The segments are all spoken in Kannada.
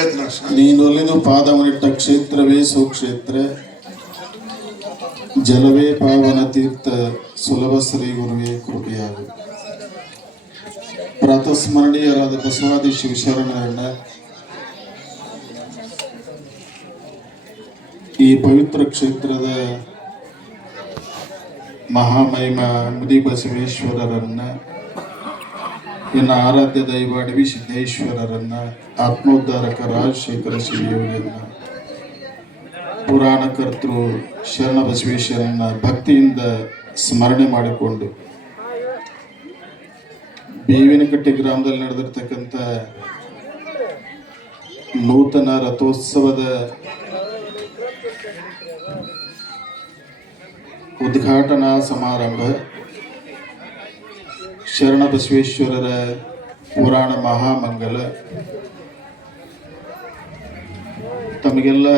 ಅಷ್ಟೇ ನೀನೊಲಿದು ಪಾದವನಿಟ್ಟ ಕ್ಷೇತ್ರವೇ ಸುಕ್ಷೇತ್ರ. ಜಲವೇ ಪಾವನ ತೀರ್ಥ ಸುಲಭ ಶ್ರೀ ಗುರುವೇ ಕೃಪೆಯಾಗು ಪ್ರಾತಸ್ಮರಣೀಯರಾದ ಬಸವಾದಿ ಶಿವಶರಣರನ್ನ ಈ ಪವಿತ್ರ ಕ್ಷೇತ್ರದ ಮಹಾಮಹಿಮ ಮುದಿ ಬಸವೇಶ್ವರರನ್ನ ಇನ್ನು ಆರಾಧ್ಯ ದೈವ ಅಡವಿ ಸಿದ್ದೇಶ್ವರರನ್ನ ಆತ್ಮೋದ್ಧಾರಕ ರಾಜಶೇಖರ ಶ್ರೀಯವರನ್ನ, ಪುರಾಣ ಕರ್ತೃ ಶರಣ ಬಸವೇಶ್ವರನ್ನ ಭಕ್ತಿಯಿಂದ ಸ್ಮರಣೆ ಮಾಡಿಕೊಂಡು ಬೇವಿನಕಟ್ಟೆ ಗ್ರಾಮದಲ್ಲಿ ನಡೆದಿರ್ತಕ್ಕಂಥ ನೂತನ ರಥೋತ್ಸವದ ಉದ್ಘಾಟನಾ ಸಮಾರಂಭ ಶರಣ ಬಸವೇಶ್ವರರ ಪುರಾಣ ಮಹಾಮಂಗಲ. ತಮಗೆಲ್ಲ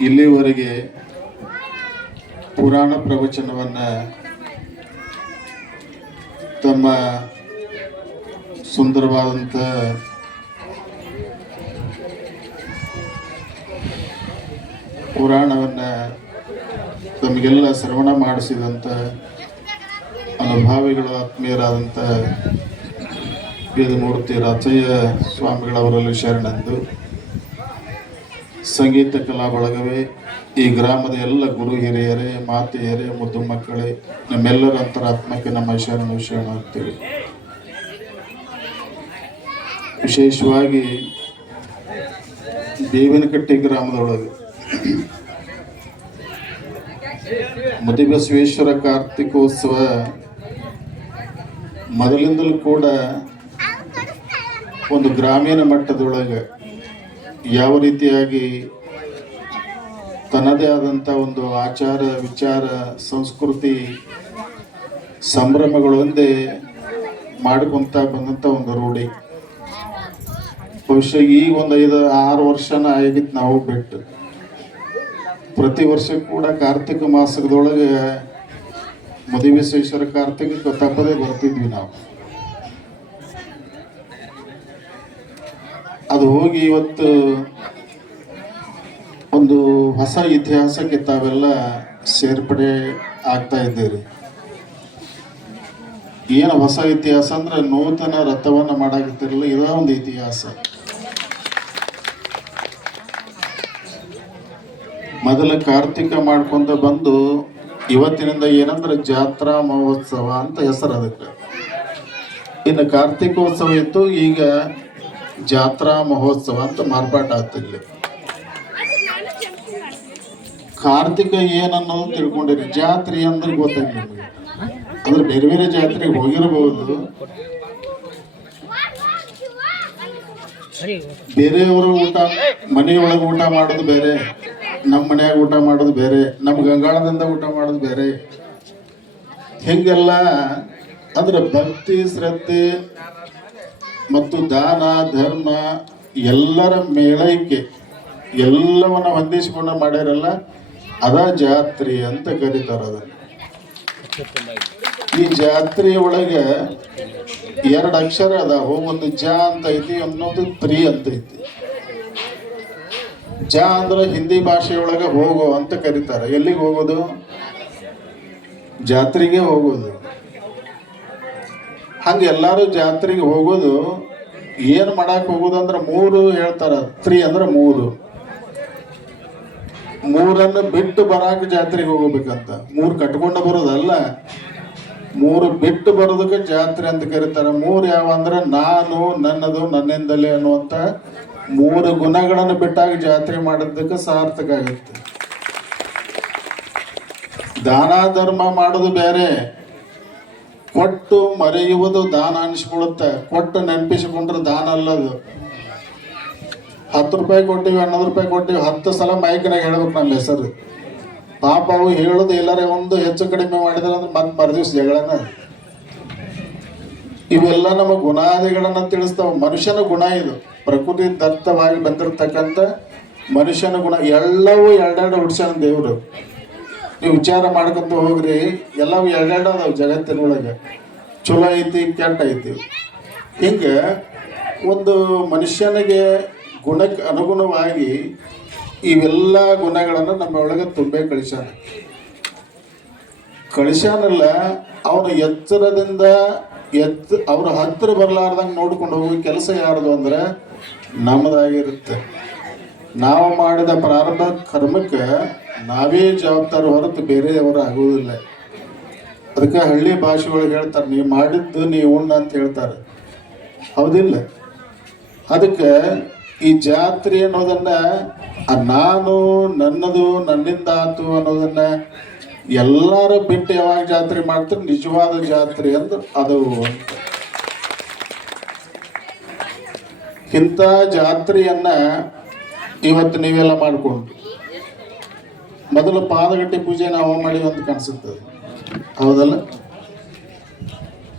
ಇಲ್ಲಿವರೆಗೆ ಪುರಾಣ ಪ್ರವಚನವನ್ನ ತಮ್ಮ ಸುಂದರವಾದಂಥ ಪುರಾಣವನ್ನ ತಮಗೆಲ್ಲ ಶ್ರವಣ ಮಾಡಿಸಿದಂಥ ಅನುಭಾವಿಗಳು ಆತ್ಮೀಯರಾದಂಥ ವೇದಮೂರ್ತಿ ರಾಚಯ್ಯ ಸ್ವಾಮಿಗಳವರಲ್ಲಿ ಶರಣೆಂದು ಸಂಗೀತ ಕಲಾ ಬಳಗವೇ, ಈ ಗ್ರಾಮದ ಎಲ್ಲ ಗುರು ಹಿರಿಯರೇ, ಮಾತೆಯರೇ ಮುದ್ದು ಮಕ್ಕಳೇ ನಮ್ಮೆಲ್ಲರ ಅಂತರಾತ್ಮಕ್ಕೆ ನಮ್ಮ ಶರಣು ಶರಣ ಆಗ್ತೇವೆ. ವಿಶೇಷವಾಗಿ ಬೇವಿನಕಟ್ಟೆ ಗ್ರಾಮದೊಳಗೆ ಮದಿಬಸವೇಶ್ವರ ಕಾರ್ತಿಕೋತ್ಸವ ಮೊದಲಿಂದಲೂ ಕೂಡ ಒಂದು ಗ್ರಾಮೀಣ ಮಟ್ಟದೊಳಗೆ ಯಾವ ರೀತಿಯಾಗಿ ತನ್ನದೇ ಆದಂಥ ಒಂದು ಆಚಾರ, ವಿಚಾರ, ಸಂಸ್ಕೃತಿ ಸಂಭ್ರಮಗಳೊಂದೇ ಮಾಡ್ಕೊತ ಬಂದಂಥ ಒಂದು ರೂಢಿ. ಬಹುಶಃ ಈ ಒಂದು ಐದು, ಆರು ವರ್ಷನ ಆಗಿತ್ತು ನಾವು ಬಿಟ್ಟು ಪ್ರತಿ ವರ್ಷ ಕೂಡ ಕಾರ್ತಿಕ ಮಾಸದೊಳಗೆ ಮದುವೆಶ್ವೇಶ್ವರ ಕಾರ್ತಿಕ ತಪ್ಪದೇ ಬರ್ತಿದ್ವಿ ನಾವು. ಅದು ಹೋಗಿ ಇವತ್ತು ಒಂದು ಹೊಸ ಇತಿಹಾಸಕ್ಕೆ ತಾವೆಲ್ಲ ಸೇರ್ಪಡೆ ಆಗ್ತಾ ಇದ್ದೀರಿ. ಏನು ಹೊಸ ಇತಿಹಾಸ ಅಂದ್ರೆ ನೂತನ ರಥವನ್ನ ಮಾಡಾಕತ್ತಿರಲಿಲ್ಲ ಇದ ಒಂದು ಇತಿಹಾಸ. ಮೊದಲ ಕಾರ್ತಿಕ ಮಾಡ್ಕೊಂತ ಬಂದು ಇವತ್ತಿನಿಂದ ಏನಂದ್ರೆ ಜಾತ್ರಾ ಮಹೋತ್ಸವ ಅಂತ ಹೆಸರು ಅದಕ್ಕೆ. ಇನ್ನು ಕಾರ್ತಿಕೋತ್ಸವ ಇತ್ತು, ಈಗ ಜಾತ್ರಾ ಮಹೋತ್ಸವ ಅಂತ ಮಾರ್ಪಾಟ ಆಗ್ತಿರ್ಲಿ ಕಾರ್ತಿಕ ಏನನ್ನೋದು ತಿಳ್ಕೊಂಡಿರಿ, ಜಾತ್ರೆ ಅಂದ್ರೆ ಗೊತ್ತಾಗಿಲ್ಲ ನಿಮಗೆ. ಅಂದ್ರೆ ಬೇರೆ ಬೇರೆ ಜಾತ್ರೆಗೆ ಹೋಗಿರಬಹುದು ಬೇರೆಯವರು ಊಟ, ಮನೆಯೊಳಗೆ ಊಟ ಮಾಡೋದು ಬೇರೆ. ನಮ್ಮ ಮನ್ಯಾಗ ಊಟ ಮಾಡೋದು ಬೇರೆ, ನಮ್ಮ ಗಂಗಾಳದಿಂದ ಊಟ ಮಾಡೋದು ಬೇರೆ. ಹಿಂಗೆಲ್ಲ ಅಂದ್ರೆ ಭಕ್ತಿ, ಶ್ರದ್ಧೆ ಮತ್ತು ದಾನ, ಧರ್ಮ ಎಲ್ಲರ ಮೇಳೈಕೆ ಎಲ್ಲವನ್ನ ಹೊಂದಿಸಿಕೊಂಡು ಮಾಡ್ಯಾರಲ್ಲ, ಅದ ಜಾತ್ರೆ ಅಂತ ಕರೀತಾರ ಈ ಜಾತ್ರೆ ಒಳಗೆ ಎರಡು ಅಕ್ಷರ ಅದಾವು ಒಂದು ಜ ಅಂತ ಐತಿ ಅನ್ನೋದು ತ್ರೀ ಅಂತ ಐತಿ. ಜ ಅಂದ್ರೆ ಹಿಂದಿ ಭಾಷೆಯೊಳಗೆ ಹೋಗೋ ಅಂತ ಕರೀತಾರೆ. ಎಲ್ಲಿಗೆ ಹೋಗೋದು? ಜಾತ್ರೆಗೆ ಹೋಗೋದು. ಹಂಗೆ ಎಲ್ಲರೂ ಜಾತ್ರೆಗೆ ಹೋಗೋದು. ಏನು ಮಾಡಕ್ ಹೋಗೋದು ಅಂದ್ರೆ ಮೂರು ಹೇಳ್ತಾರೆ. ತ್ರೀ ಅಂದ್ರೆ ಮೂರು. ಮೂರನ್ನು ಬಿಟ್ಟು ಬರಾಕ ಜಾತ್ರೆಗೆ ಹೋಗ್ಬೇಕಂತ. ಮೂರು ಕಟ್ಕೊಂಡು ಬರೋದಲ್ಲ ಮೂರು ಬಿಟ್ಟು ಬರೋದಕ್ಕೆ ಜಾತ್ರೆ ಅಂತ ಕರೀತಾರೆ. ಮೂರು ಯಾವ ಅಂದ್ರೆ ನಾನು ನನ್ನದು ನನ್ನಿಂದಲೇ ಅನ್ನುವಂತ ಮೂರು ಗುಣಗಳನ್ನು ಬಿಟ್ಟಾಗ ಜಾತ್ರೆ ಮಾಡೋದಕ್ಕೆ ಸಾರ್ಥಕ ಆಗುತ್ತೆ. ದಾನ ಧರ್ಮ ಮಾಡೋದು ಬೇರೆ. ಕೊಟ್ಟು ಮರೆಯುವುದು ದಾನ ಅನಿಸ್ಕೊಳ್ಳುತ್ತೆ ಕೊಟ್ಟು ನೆನಪಿಸಿಕೊಂಡ್ರೆ ದಾನ ಅಲ್ಲದು ಹತ್ತು ರೂಪಾಯಿ ಕೊಟ್ಟಿವಿ, ಹನ್ನೊಂದು ರೂಪಾಯಿ ಕೊಟ್ಟಿವಿ, ಹತ್ತು ಸಲ ಮೈಕ್ನಾಗ ಹೇಳ್ಬೇಕು ನಮ್ಮ ಹೆಸರು. ಪಾಪ ಅವು ಹೇಳೋದು ಎಲ್ಲರೇ ಒಂದು ಹೆಚ್ಚು ಕಡಿಮೆ ಮಾಡಿದ್ರೆ ಅಂದ್ರೆ ಮತ್ತೆ ಮರದಿವ್ಸ ಜಗಳನ. ಇವೆಲ್ಲ ನಮ್ಮ ಗುಣಾದಿಗಳನ್ನ ತಿಳಿಸ್ತಾವ. ಮನುಷ್ಯನ ಗುಣ ಇದು. ಪ್ರಕೃತಿ ದತ್ತವಾಗಿ ಬಂದಿರತಕ್ಕಂಥ ಮನುಷ್ಯನ ಗುಣ, ಎಲ್ಲವೂ ಎರಡೆರಡು ಹುಡ್ಸ್ಯಾನ ದೇವರು. ನೀವು ವಿಚಾರ ಮಾಡ್ಕೊಂತ ಹೋಗ್ರಿ, ಎಲ್ಲವೂ ಎರಡೆರಡು ಅದಾವ ಜಗತ್ತಿನೊಳಗೆ. ಚಲೋ ಐತಿ, ಕೆಟ್ಟ ಐತಿ. ಹಿಂಗೆ ಒಂದು ಮನುಷ್ಯನಿಗೆ ಗುಣಕ್ಕೆ ಅನುಗುಣವಾಗಿ ಇವೆಲ್ಲ ಗುಣಗಳನ್ನು ನಮ್ಮ ಒಳಗೆ ತುಂಬೆ ಕಳಿಸ್ಯಾನ. ಕಳಿಸ್ಯಾನಲ್ಲ ಅವನ ಎತ್ತರದಿಂದ ಎತ್ತ ಅವ್ರ ಹತ್ತಿರ ಬರಲಾರ್ದಂಗೆ ನೋಡ್ಕೊಂಡು ಹೋಗೋ ಕೆಲಸ ಯಾರ್ದು ಅಂದ್ರೆ ನಮ್ಮದಾಗಿರುತ್ತೆ. ನಾವು ಮಾಡಿದ ಪ್ರಾರಂಭ ಕರ್ಮಕ್ಕೆ ನಾವೇ ಜವಾಬ್ದಾರಿ ಹೊರತು ಬೇರೆಯವರು ಆಗುವುದಿಲ್ಲ. ಅದಕ್ಕೆ ಹಳ್ಳಿ ಭಾಷೆ ಒಳಗೆ ಹೇಳ್ತಾರೆ ನೀವು ಮಾಡಿದ್ದು ನೀವು ಉಣ್ಣ ಅಂತ ಹೇಳ್ತಾರೆ. ಹೌದಿಲ್ಲ? ಅದಕ್ಕೆ ಈ ಜಾತ್ರೆ ಅನ್ನೋದನ್ನ ನಾನು ನನ್ನದು ನನ್ನಿಂದ ಆತು ಅನ್ನೋದನ್ನ ಎಲ್ಲರೂ ಬಿಟ್ಟು ಯಾವಾಗ ಜಾತ್ರೆ ಮಾಡ್ತಾರೆ? ನಿಜವಾದ ಜಾತ್ರೆ ಅಂದ್ರೆ ಅದು ಅಂತ ಇಂಥ ಜಾತ್ರೆಯನ್ನ ಇವತ್ತು ನೀವೆಲ್ಲ ಮಾಡಿಕೊಂಡು, ಮೊದಲು ಪಾದಗಟ್ಟೆ ಪೂಜೆ ನಾವು ಮಾಡಿವಿ ಅಂತ ಕಾಣಿಸುತ್ತದೆ ಹೌದಲ್ಲ?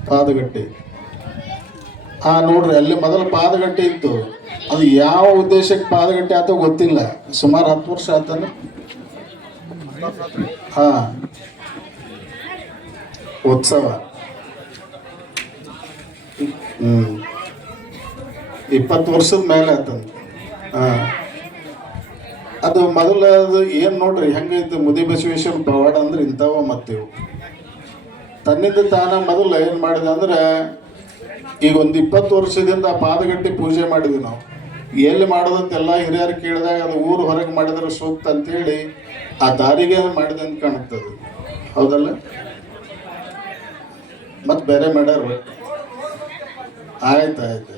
ಪಾದಗಟ್ಟೆ. ಆ ನೋಡ್ರಿ, ಅಲ್ಲಿ ಮೊದಲು ಪಾದಗಟ್ಟೆ ಇತ್ತು. ಅದು ಯಾವ ಉದ್ದೇಶಕ್ಕೆ ಪಾದಗಟ್ಟೆ ಆತ ಗೊತ್ತಿಲ್ಲ. ಸುಮಾರು ಹತ್ತು ವರ್ಷ ಆತನ ಹಾ. ಉತ್ಸವ. ಹ್ಮ್. ಇಪ್ಪತ್ತು ವರ್ಷದ ಮೇಲೆ ಆತಂದ ಹಾ ಅದು ಮೊದಲ ಅದು ಏನು ನೋಡ್ರಿ, ಹೆಂಗೈತೆ ಮುದಿ ಬಸವೇಶ್ವರ ಪವಾಡ ಅಂದ್ರೆ ಇಂಥವ ಮತ್ತಿವು ತನ್ನಿಂದ ತಾನ ಮೊದಲು ಏನು ಮಾಡಿದೆ ಅಂದ್ರೆ, ಈಗ ಒಂದು ಇಪ್ಪತ್ತು ವರ್ಷದಿಂದ ಪಾದಗಟ್ಟಿ ಪೂಜೆ ಮಾಡಿದ್ವಿ ನಾವು. ಎಲ್ಲಿ ಮಾಡೋದಂತೆಲ್ಲ ಹಿರಿಯರು ಕೇಳಿದಾಗ ಅದು ಊರು ಹೊರಗೆ ಮಾಡಿದ್ರೆ ಸೂಕ್ತ ಅಂತೇಳಿ ಆ ದಾರಿಗೆ ಮಾಡಿದೆ ಅಂತ ಕಾಣುತ್ತದೆ. ಹೌದಲ್ಲ? ಮತ್ತೆ ಬೇರೆ ಮಾಡ್ಯಾರ? ಆಯ್ತು ಆಯ್ತು.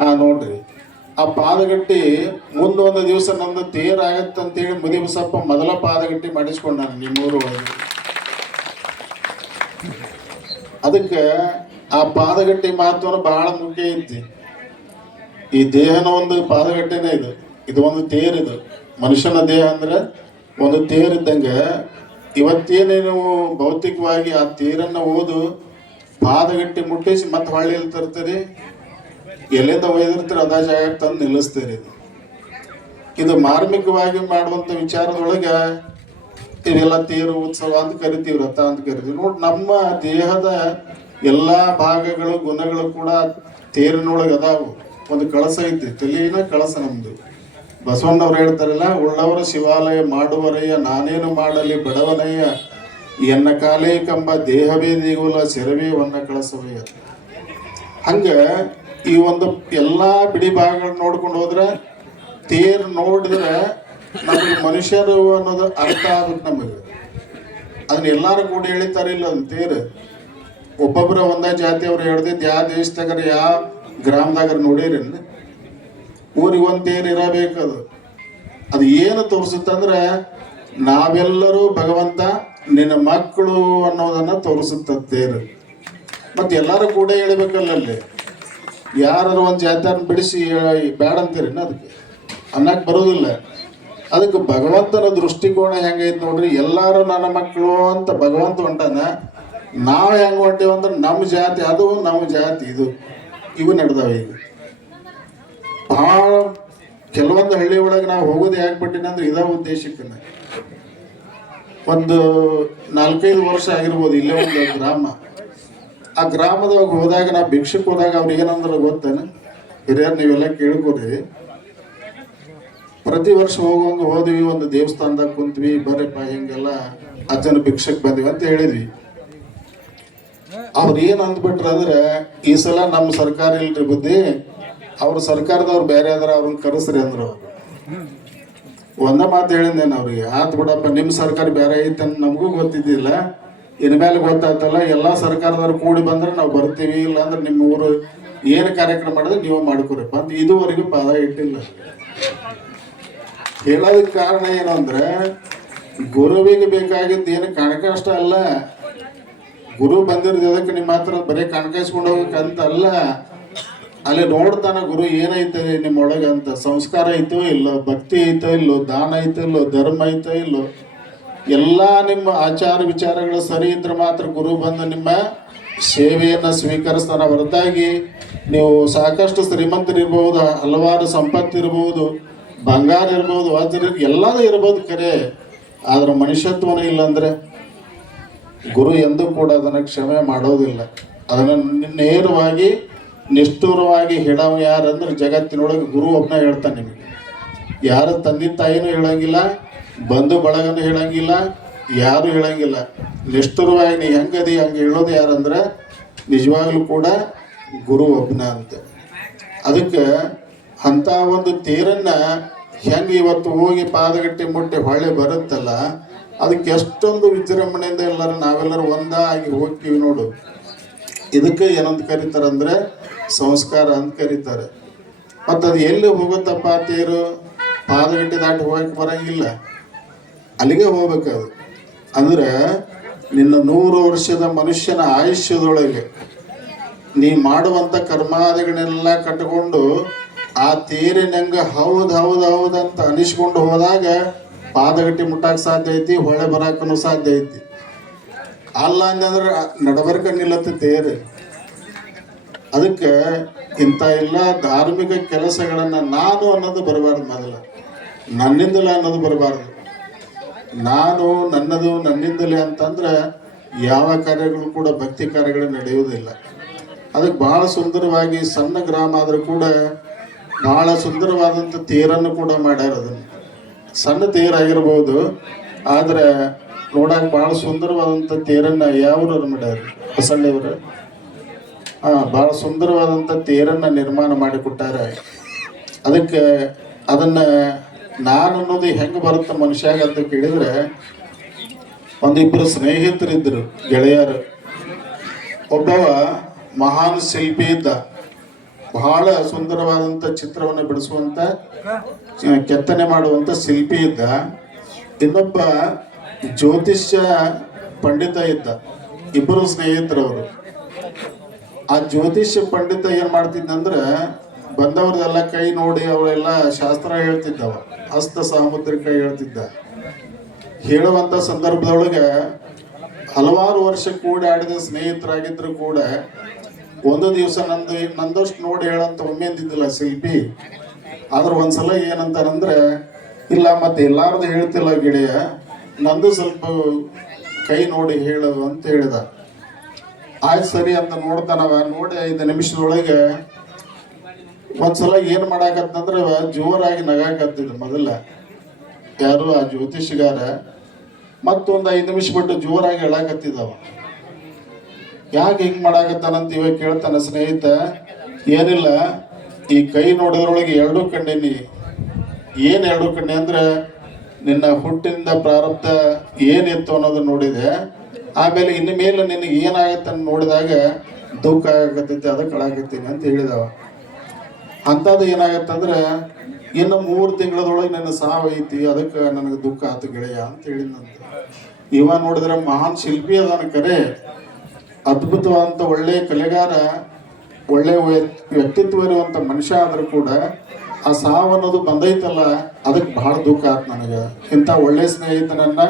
ಹಾ ನೋಡ್ರಿ. ಆ ಪಾದಗಟ್ಟಿ ಮುಂದೊಂದು ದಿವಸ ನಂದು ತೇರಾಗತ್ತೆ ಅಂತೇಳಿ ಮುದಿ ಬಸಪ್ಪ ಮೊದಲ ಪಾದಗಟ್ಟಿ ಮಾಡಿಸ್ಕೊಂಡ ನಾನು ನಿಮ್ಮೂರು ಒಳಗೆ ಅದಕ್ಕೆ ಆ ಪಾದಗಟ್ಟಿ ಮಹತ್ವ ಬಹಳ ಮುಖ್ಯ ಐತಿ. ಈ ದೇಹನ ಒಂದು ಪಾದಗಟ್ಟೆನೇ ಇದು. ಇದು ಒಂದು ತೇರ್ ಇದು. ಮನುಷ್ಯನ ದೇಹ ಅಂದ್ರೆ ಒಂದು ತೇರ್ ಇದ್ದಂಗ ಇವತ್ತೇನೇ ನೀವು ಭೌತಿಕವಾಗಿ ಆ ತೇರನ್ನ ಓದು ಪಾದಗಟ್ಟಿ ಮುಟ್ಟಿಸಿ ಮತ್ತೆ ಹೊಳ್ಳಿಯಲ್ಲಿ ತರ್ತೀರಿ? ಎಲ್ಲಿಂದ ಒಯ್ದಿರ್ತೀರ, ಅದ ಜಾಗಕ್ಕೆ ತಂದು ನಿಲ್ಲಿಸ್ತೀರಿ. ಇದು ಮಾರ್ಮಿಕವಾಗಿ ಮಾಡುವಂತ ವಿಚಾರದೊಳಗೆ ಇವೆಲ್ಲ ತೇರು ಉತ್ಸವ ಅಂತ ಕರಿತೀವಿ ವ್ರತ ಅಂತ ಕರಿತೀವಿ. ನೋಡಿ ನಮ್ಮ ದೇಹದ ಎಲ್ಲಾ ಭಾಗಗಳು, ಗುಣಗಳು ಕೂಡ ತೇರಿನೊಳಗೆ ಅದಾವು. ಒಂದು ಕಳಸ ಐತಿ ತಲೆಯಿನ ಕಳಸ ನಮ್ಮದು ಬಸವಣ್ಣವ್ರು ಹೇಳ್ತಾರಲ್ಲ, ಉಳ್ಳವರ ಶಿವಾಲಯ ಮಾಡುವರಯ್ಯ, ನಾನೇನು ಮಾಡಲಿ ಬಡವನಯ್ಯ. ಎನ್ನ ಕಾಲೇ ಕಂಬ, ದೇಹವೇ ದೇಗುಲ, ಸೆರವೇ ಒನ್ನ ಕಳಸವಯ್ಯ. ಹಂಗ ಈ ಒಂದು ಎಲ್ಲಾ ಬಿಡಿ ಭಾಗಗಳನ್ನ ನೋಡ್ಕೊಂಡು ಹೋದ್ರೆ ತೇರ್ ನೋಡಿದ್ರೆ ನಮಗೆ ಮನುಷ್ಯರು ಅನ್ನೋದು ಅರ್ಥ ಆಗುತ್ತೆ ನಮಗೆ. ಅದನ್ನ ಎಲ್ಲಾರು ಕೂಡ ಹೇಳಿತಾರಿಲ್ಲ ಅದನ್ನ ತೇರು. ಒಬ್ಬೊಬ್ಬರ ಒಂದೇ ಜಾತಿಯವ್ರು ಹೇಳ್ದಿದ್ದು ಯಾವ ದೇಶದಾಗ ಯಾವ ಗ್ರಾಮದಾಗರ ನೋಡಿರಿ. ಊರಿಗೆ ಒಂದು ತೇರು ಇರಬೇಕು ಅದು. ಅದು ಏನು ತೋರಿಸುತ್ತಂದ್ರೆ ನಾವೆಲ್ಲರೂ ಭಗವಂತ ನಿನ್ನ ಮಕ್ಕಳು ಅನ್ನೋದನ್ನ ತೋರಿಸುತ್ತ ತೇರು. ಮತ್ತೆ ಎಲ್ಲರೂ ಕೂಡ ಹೇಳ್ಬೇಕಲ್ಲ ಅಲ್ಲಿ. ಯಾರು ಒಂದು ಜಾತಿಯನ್ನು ಬಿಡಿಸಿ ಬೇಡ ಅಂತೀರಿ ಅದಕ್ಕೆ? ಅನ್ನಕ್ಕೆ ಬರೋದಿಲ್ಲ. ಅದಕ್ಕೆ ಭಗವಂತನ ದೃಷ್ಟಿಕೋನ ಹೆಂಗೈತೆ ನೋಡ್ರಿ, ಎಲ್ಲಾರು ನನ್ನ ಮಕ್ಕಳು ಅಂತ ಭಗವಂತ ಹೊಂಟಾನ, ನಾವು ಹೆಂಗೆ ಹೊಂಟೇವ ಅಂದ್ರೆ ನಮ್ಮ ಜಾತಿ ಅದು ನಮ್ಮ ಜಾತಿ ಇದು. ಇವು ನಡೆದಾವ ಈಗ. ಭಾಳ ಕೆಲವೊಂದು ಹಳ್ಳಿ ಒಳಗೆ ನಾವು ಹೋಗೋದು ಯಾಕೆ ಬಿಟ್ಟಿನ ಅಂದ್ರೆ ಇದ ಉದ್ದೇಶಕ್ಕೆ ಒಂದು ನಾಲ್ಕೈದು ವರ್ಷ ಆಗಿರ್ಬೋದು, ಇಲ್ಲೇ ಒಂದು ಗ್ರಾಮ. ಆ ಗ್ರಾಮದಾಗ ಹೋದಾಗ, ನಾ ಭಿಕ್ಷಕ್ಕೆ ಹೋದಾಗ ಅವ್ರಿಗೆ ಏನಂದ್ರೆ ಗೊತ್ತೇನು? ಹಿರಿಯರು, ನೀವೆಲ್ಲ ಕೇಳ್ಕೊರಿ ಪ್ರತಿ ವರ್ಷ ಹೋಗುವಂಗ ಹೋದ್ವಿ, ಒಂದು ದೇವಸ್ಥಾನದಾಗ ಕುಂತ್ವಿ ಬರ್ರಿಪ್ಪ ಹಿಂಗೆಲ್ಲ ಅಜ್ಜನ ಭಿಕ್ಷಕ್ ಬಂದಿವಿ ಅಂತ ಹೇಳಿದ್ವಿ. ಅವ್ರು ಏನ್ ಅಂದ್ಬಿಟ್ರ ಅಂದ್ರೆ, ಈ ಸಲ ನಮ್ಮ ಸರ್ಕಾರ ಇಲ್ರಿ ಬುದ್ಧಿ, ಅವ್ರ ಸರ್ಕಾರದವ್ರು ಬೇರೆ ಆದ್ರೆ ಅವ್ರನ್ನ ಕರೆಸ್ರಿ ಅಂದ್ರು. ಒಂದ ಮಾತು ಹೇಳಿದ್ದೇನೆ ಅವ್ರಿಗೆ, ಆತ್ ಬಿಡಪ್ಪ ನಿಮ್ಮ ಸರ್ಕಾರ ಬೇರೆ ಐತೆ ನಮಗೂ ಗೊತ್ತಿದ್ದಿಲ್ಲ. ಇನ್ಮೇಲೆ ಗೊತ್ತಾಯ್ತಲ್ಲ, ಎಲ್ಲ ಸರ್ಕಾರದವ್ರು ಕೂಡಿ ಬಂದ್ರೆ ನಾವು ಬರ್ತೀವಿ ಇಲ್ಲ ಅಂದ್ರೆ ನಿಮ್ಮ ಊರು ಏನು ಕಾರ್ಯಕ್ರಮ ಮಾಡಿದ್ರೆ ನೀವು ಮಾಡ್ಕೊರಪ್ಪ ಅಂತ ಇದುವರೆಗೂ ಪದ ಇಟ್ಟಿಲ್ಲ. ಹೇಳೋದಕ್ಕೆ ಕಾರಣ ಏನು ಅಂದ್ರೆ, ಗುರುವಿಗೆ ಬೇಕಾಗಿದ್ದು ಏನು ಕಣಕಷ್ಟ ಅಲ್ಲ. ಗುರು ಬಂದಿರೋದಕ್ಕೆ ನಿಮ್ಮ ಹತ್ರ ಬರೀ ಕಣ್ಕಾಯಿಸ್ಕೊಂಡು ಹೋಗಕ್ಕಂತ ಅಲ್ಲ. ಅಲ್ಲಿ ನೋಡ್ತಾನೆ ಗುರು ಏನೈತೆ ನಿಮ್ಮೊಳಗೆ ಅಂತ. ಸಂಸ್ಕಾರ ಐತೋ ಇಲ್ಲೋ, ಭಕ್ತಿ ಐತೋ ಇಲ್ಲೋ, ದಾನ ಐತೋ ಇಲ್ಲೋ, ಧರ್ಮ ಐತೋ ಇಲ್ಲೋ. ಎಲ್ಲ ನಿಮ್ಮ ಆಚಾರ ವಿಚಾರಗಳು ಸರಿ ಇದ್ರೆ ಮಾತ್ರ ಗುರು ಬಂದು ನಿಮ್ಮ ಸೇವೆಯನ್ನು ಸ್ವೀಕರಿಸ್ತಾನ ಹೊರತಾಗಿ ನೀವು ಸಾಕಷ್ಟು ಶ್ರೀಮಂತರಿರ್ಬೋದು ಹಲವಾರು ಸಂಪತ್ತು ಇರ್ಬೋದು, ಬಂಗಾರ ಇರ್ಬೋದು, ವಜ್ರ ಎಲ್ಲದೂ ಇರ್ಬೋದು ಕರೆ. ಆದ್ರೆ ಮನುಷ್ಯತ್ವನೇ ಇಲ್ಲಂದ್ರೆ ಗುರು ಎಂದೂ ಕೂಡ ಅದನ್ನು ಕ್ಷಮೆ ಮಾಡೋದಿಲ್ಲ. ಅದನ್ನು ನೇರವಾಗಿ, ನಿಷ್ಠುರವಾಗಿ ಹೇಳವ ಯಾರಂದ್ರೆ ಜಗತ್ತಿನೊಳಗೆ ಗುರು ಒಬ್ಬನ ಹೇಳ್ತಾನೆ ನಿಮಗೆ. ಯಾರ ತಂದೆ ತಾಯಿನೂ ಹೇಳಂಗಿಲ್ಲ ಬಂಧು ಬಳಗನೂ ಹೇಳಂಗಿಲ್ಲ, ಯಾರು ಹೇಳಂಗಿಲ್ಲ. ನಿಷ್ಠುರವಾಗಿ ನೀ ಹೆಂಗದಿ ಹಂಗೆ ಹೇಳೋದು ಯಾರಂದ್ರೆ ನಿಜವಾಗ್ಲೂ ಕೂಡ ಗುರು ಒಬ್ಬನ ಅಂತ. ಅದಕ್ಕೆ ಅಂಥ ಒಂದು ತೇರನ್ನು ಹೆಂಗೆ ಇವತ್ತು ಹೋಗಿ ಪಾದಗಟ್ಟಿ ಮುಟ್ಟಿ ಹೊಳೆ ಬರುತ್ತಲ್ಲ, ಅದಕ್ಕೆ ಎಷ್ಟೊಂದು ವಿಜೃಂಭಣೆಯಿಂದ ಎಲ್ಲರೂ ನಾವೆಲ್ಲರೂ ಒಂದಾಗಿ ಹೋಗ್ತೀವಿ ನೋಡು. ಇದಕ್ಕೆ ಏನಂತ ಕರೀತಾರೆ ಅಂದ್ರೆ ಸಂಸ್ಕಾರ ಅಂತ ಕರೀತಾರೆ. ಮತ್ತು ಅದು ಎಲ್ಲಿ ಹೋಗುತ್ತಪ್ಪ ತೇರು? ಪಾದಗಟ್ಟಿ ದಾಟಿ ಹೋಗಕ್ಕೆ ಬರಂಗಿಲ್ಲ. ಅಲ್ಲಿಗೆ ಹೋಗ್ಬೇಕು ಅದು. ಅಂದ್ರೆ ನಿನ್ನ ನೂರು ವರ್ಷದ ಮನುಷ್ಯನ ಆಯುಷ್ಯದೊಳಗೆ ನೀ ಮಾಡುವಂಥ ಕರ್ಮಾದಿಗಳನ್ನೆಲ್ಲ ಕಟ್ಟಿಕೊಂಡು ಆ ತೇರಿನಂಗೆ ಹೌದು ಹೌದು ಹೌದು ಅಂತ ಅನಿಸ್ಕೊಂಡು ಹೋದಾಗ ಪಾದಗಟ್ಟಿ ಮುಟ್ಟಾಕ ಸಾಧ್ಯ ಐತಿ, ಹೊಳೆ ಬರಾಕನು ಸಾಧ್ಯ ಐತಿ. ಅಲ್ಲ ಅಂದ್ರೆ ನಡಬರ್ಕ ನಿಲ್ಲತ್ತೆ ತೇರು. ಅದಕ್ಕೆ ಇಂಥ ಎಲ್ಲ ಧಾರ್ಮಿಕ ಕೆಲಸಗಳನ್ನ ನಾನು ಅನ್ನೋದು ಬರಬಾರ್ದು ಮೊದಲ. ನನ್ನಿಂದಲೇ ಅನ್ನೋದು ಬರಬಾರ್ದು. ನಾನು ನನ್ನದು ನನ್ನಿಂದಲೇ ಅಂತಂದ್ರೆ ಯಾವ ಕಾರ್ಯಗಳು ಕೂಡ ಭಕ್ತಿ ಕಾರ್ಯಗಳು ನಡೆಯುವುದಿಲ್ಲ. ಅದಕ್ಕೆ ಬಹಳ ಸುಂದರವಾಗಿ ಸಣ್ಣ ಗ್ರಾಮ ಆದರೂ ಕೂಡ ಬಹಳ ಸುಂದರವಾದಂಥ ತೇರನ್ನು ಕೂಡ ಮಾಡ್ಯಾರ ಅದನ್ನು ಸಣ್ಣ ತೇರಾಗಿರ್ಬೋದು ಆದರೆ ನೋಡಕ್ಕೆ ಬಹಳ ಸುಂದರವಾದಂಥ ತೇರನ್ನು ಯಾವ್ರವ್ರು ಮಾಡ್ಯಾರ? ಹೊಸಳ್ಳಿಯವರು ಹಾ, ಬಹಳ ಸುಂದರವಾದಂಥ ತೇರನ್ನು ನಿರ್ಮಾಣ ಮಾಡಿಕೊಟ್ಟಾರೆ. ಅದಕ್ಕೆ ಅದನ್ನ ನಾನು ಅನ್ನೋದು ಹೆಂಗೆ ಬರುತ್ತೆ ಮನುಷ್ಯಾಗ ಅಂತ ಕೇಳಿದ್ರೆ ಒಂದಿಬ್ಬರು ಸ್ನೇಹಿತರಿದ್ದರು ಗೆಳೆಯರು. ಒಬ್ಬವ ಮಹಾನ್ ಶಿಲ್ಪಿ ಇದ್ದ. ಬಹಳ ಸುಂದರವಾದಂಥ ಚಿತ್ರವನ್ನು ಬಿಡಿಸುವಂತ ಕೆತ್ತನೆ ಮಾಡುವಂತ ಶಿಲ್ಪಿ ಇದ್ದ. ಇನ್ನೊಬ್ಬ ಜ್ಯೋತಿಷ್ಯ ಪಂಡಿತ ಇದ್ದ. ಇಬ್ಬರು ಸ್ನೇಹಿತರವರು ಆ ಜ್ಯೋತಿಷ್ಯ ಪಂಡಿತ ಏನು ಮಾಡ್ತಿದ್ದಂದ್ರೆ ಬಂದವ್ರದೆಲ್ಲ ಕೈ ನೋಡಿ ಅವರೆಲ್ಲ ಶಾಸ್ತ್ರ ಹೇಳ್ತಿದ್ದವ. ಹಸ್ತ ಸಾಮುದ್ರಿಕ ಹೇಳ್ತಿದ್ದ. ಹೇಳುವಂತ ಸಂದರ್ಭದೊಳಗೆ ಹಲವಾರು ವರ್ಷ ಕೂಡಿ ಆಡಿದ ಸ್ನೇಹಿತರಾಗಿದ್ರು ಕೂಡ ಒಂದು ದಿವಸ ನಂದು ನಂದಷ್ಟು ನೋಡಿ ಹೇಳಂತ ಒಮ್ಮೆ ಅಂದಿದ್ದಿಲ್ಲ ಶಿಲ್ಪಿ. ಆದ್ರೆ ಒಂದ್ಸಲ ಏನಂತಾರಂದ್ರೆ ಇಲ್ಲ ಮತ್ತೆ ಎಲ್ಲಾರ್ದು ಹೇಳ್ತಿಲ್ಲ ಗಿಳಿಯ, ನಂದು ಸ್ವಲ್ಪ ಕೈ ನೋಡಿ ಹೇಳು ಅಂತ ಹೇಳಿದ. ಆಯ್ತು ಸರಿ ಅಂತ ನೋಡ್ತಾನವ ನೋಡಿ ಐದು ನಿಮಿಷದೊಳಗೆ ಒಂದ್ಸಲ ಏನ್ ಮಾಡಾಕತ್ತಂದ್ರ ಜೋರಾಗಿ ನಗಾಕತ್ತಿದ್ ಮೊದಲ. ಯಾರು? ಆ ಜ್ಯೋತಿಷಿಗಾರ ಮತ್ತೊಂದು ಐದು ನಿಮಿಷ ಬಿಟ್ಟು ಜೋರಾಗಿ ಹೇಳಾಕತ್ತಿದವ ಯಾಕೆ ಹಿಂಗ್ ಮಾಡಾಕತ್ತಾನಂತ ಇವಾಗ ಕೇಳ್ತಾನ, ಸ್ನೇಹಿತ. ಏನಿಲ್ಲ, ಈ ಕೈ ನೋಡಿದ್ರೊಳಗೆ ಎರಡು ಕಣ್ಣೀನಿ ಏನ್ ಎರಡು ಕಣ್ಣಿ ಅಂದ್ರೆ, ನಿನ್ನ ಹುಟ್ಟಿನಿಂದ ಪ್ರಾರಬ್ಧ ಏನಿತ್ತು ಅನ್ನೋದನ್ನ ನೋಡಿದೆ. ಆಮೇಲೆ ಇನ್ನು ಮೇಲೆ ನಿನಗೆ ಏನಾಗತ್ತ ನೋಡಿದಾಗ ದುಃಖ ಆಗತ್ತೈತಿ ಅದಕ್ಕೆ ಕಳಾಕತ್ತೀನಿ ಅಂತ ಹೇಳಿದವ ಅಂಥದ್ದು ಏನಾಗತ್ತಂದ್ರೆ ಇನ್ನು ಮೂರು ತಿಂಗಳದೊಳಗೆ ನನ್ನ ಸಾವೈತಿ ಅದಕ್ಕೆ ನನಗೆ ದುಃಖ ಆತು ಗೆಳೆಯ ಅಂತ ಹೇಳಿದಂತೆ ಇವ ನೋಡಿದ್ರೆ ಮಹಾನ್ ಶಿಲ್ಪಿ ಅದಾನ ಕರೆ. ಅದ್ಭುತವಾದಂಥ ಒಳ್ಳೆ ಕಲೆಗಾರ, ಒಳ್ಳೆ ವ್ಯ- ವ್ಯಕ್ತಿತ್ವ ಇರುವಂಥ ಮನುಷ್ಯ ಆದರೂ ಕೂಡ ಆ ಸಾವು ಅನ್ನೋದು ಬಂದೈತಲ್ಲ, ಅದಕ್ಕೆ ಬಹಳ ದುಃಖ ಆಯ್ತು ನನಗೆ. ಇಂಥ ಒಳ್ಳೆ ಸ್ನೇಹಿತನನ್ನ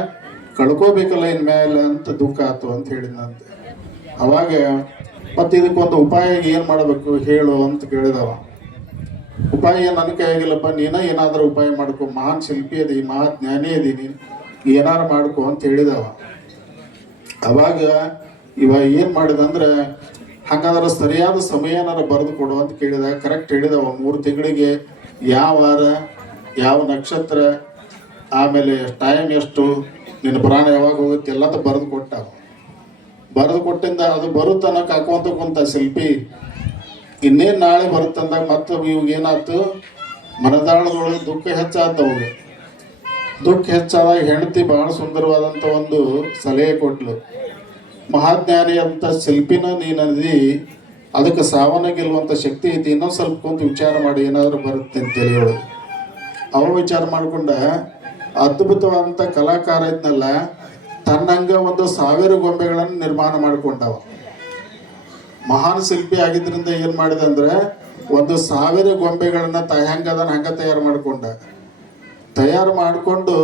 ಕಳ್ಕೋಬೇಕಲ್ಲ ಇನ್ಮೇಲೆ ಅಂತ ದುಃಖ ಆತು ಅಂತ ಹೇಳಿದಂತೆ ಅವಾಗ, ಮತ್ತೆ ಇದಕ್ಕೊಂದು ಉಪಾಯ ಏನು ಮಾಡಬೇಕು? ಹೇಳು ಅಂತ ಕೇಳಿದವ ಉಪಾಯ ನನ್ನ ಆಗಿಲ್ಲಪ್ಪ, ನೀನ ಏನಾದರೂ ಉಪಾಯ ಮಾಡ್ಕೊ, ಮಹಾನ್ ಶಿಲ್ಪಿ ಅದಿ ಮಹಾ ಜ್ಞಾನಿ ಅದೀನಿ ಏನಾರು ಮಾಡ್ಕೊ ಅಂತ ಹೇಳಿದವ. ಅವಾಗ ಇವ ಏನು ಮಾಡಿದಂದ್ರೆ, ಹಾಗಾದ್ರೆ ಸರಿಯಾದ ಸಮಯ ನಾನು ಬರೆದು ಕೊಡು ಅಂತ ಕೇಳಿದ. ಕರೆಕ್ಟ್ ಹೇಳಿದವ. ಮೂರು ತಿಂಗಳಿಗೆ ಯಾವ ವಾರ, ಯಾವ ನಕ್ಷತ್ರ, ಆಮೇಲೆ ಟೈಮ್ ಎಷ್ಟು, ನಿನ್ನ ಪ್ರಾಣ ಯಾವಾಗ ಹೋಗುತ್ತೆ, ಎಲ್ಲದ ಬರೆದು ಕೊಟ್ಟ ಬರೆದು ಕೊಟ್ಟಿಂದ ಅದು ಬರುತ್ತನ ಹಾಕುವಂತ ಕುಂತ ಶಿಲ್ಪಿ ಇನ್ನೇನು ನಾಳೆ ಬರುತ್ತಂದಾಗ ಮತ್ತೆ ಇವಾಗ ಏನಾಯ್ತು? ಮನದಾಳದೊಳಗೆ ದುಃಖ ಹೆಚ್ಚಾದವು ದುಃಖ ಹೆಚ್ಚಾದಾಗ ಹೆಂಡತಿ ಬಹಳ ಸುಂದರವಾದಂಥ ಒಂದು ಸಲಹೆ ಕೊಟ್ಲು. ಮಹಾಜ್ಞಾನಿ ಅಂತ ಶಿಲ್ಪಿನ ನೀನದಿ ಅದಕ್ಕೆ ಸಾವನ್ನ ಗೆಲ್ಲುವಂಥ ಶಕ್ತಿ ಐತಿ. ಇನ್ನೊಂದು ಸ್ವಲ್ಪ ಕುಂತು ವಿಚಾರ ಮಾಡಿ, ಏನಾದರೂ ಬರುತ್ತೆ ಅಂತ ತಿಳಿಯೋಳು ಅವ ವಿಚಾರ ಮಾಡ್ಕೊಂಡ ಅದ್ಭುತವಾದಂಥ ಕಲಾಕಾರ ಇದ್ನಲ್ಲ, ತನ್ನಂಗ ಒಂದು ಸಾವಿರ ಗೊಂಬೆಗಳನ್ನು ನಿರ್ಮಾಣ ಮಾಡಿಕೊಂಡವ. ಮಹಾನ್ ಶಿಲ್ಪಿ ಆಗಿದ್ರಿಂದ ಏನು ಮಾಡಿದೆ ಅಂದ್ರೆ ಒಂದು ಸಾವಿರ ಗೊಂಬೆಗಳನ್ನ ತ ಹೆಂಗದನ್ನು ಹಂಗೆ ತಯಾರು ಮಾಡ್ಕೊಂಡ. ತಯಾರು ಮಾಡಿಕೊಂಡು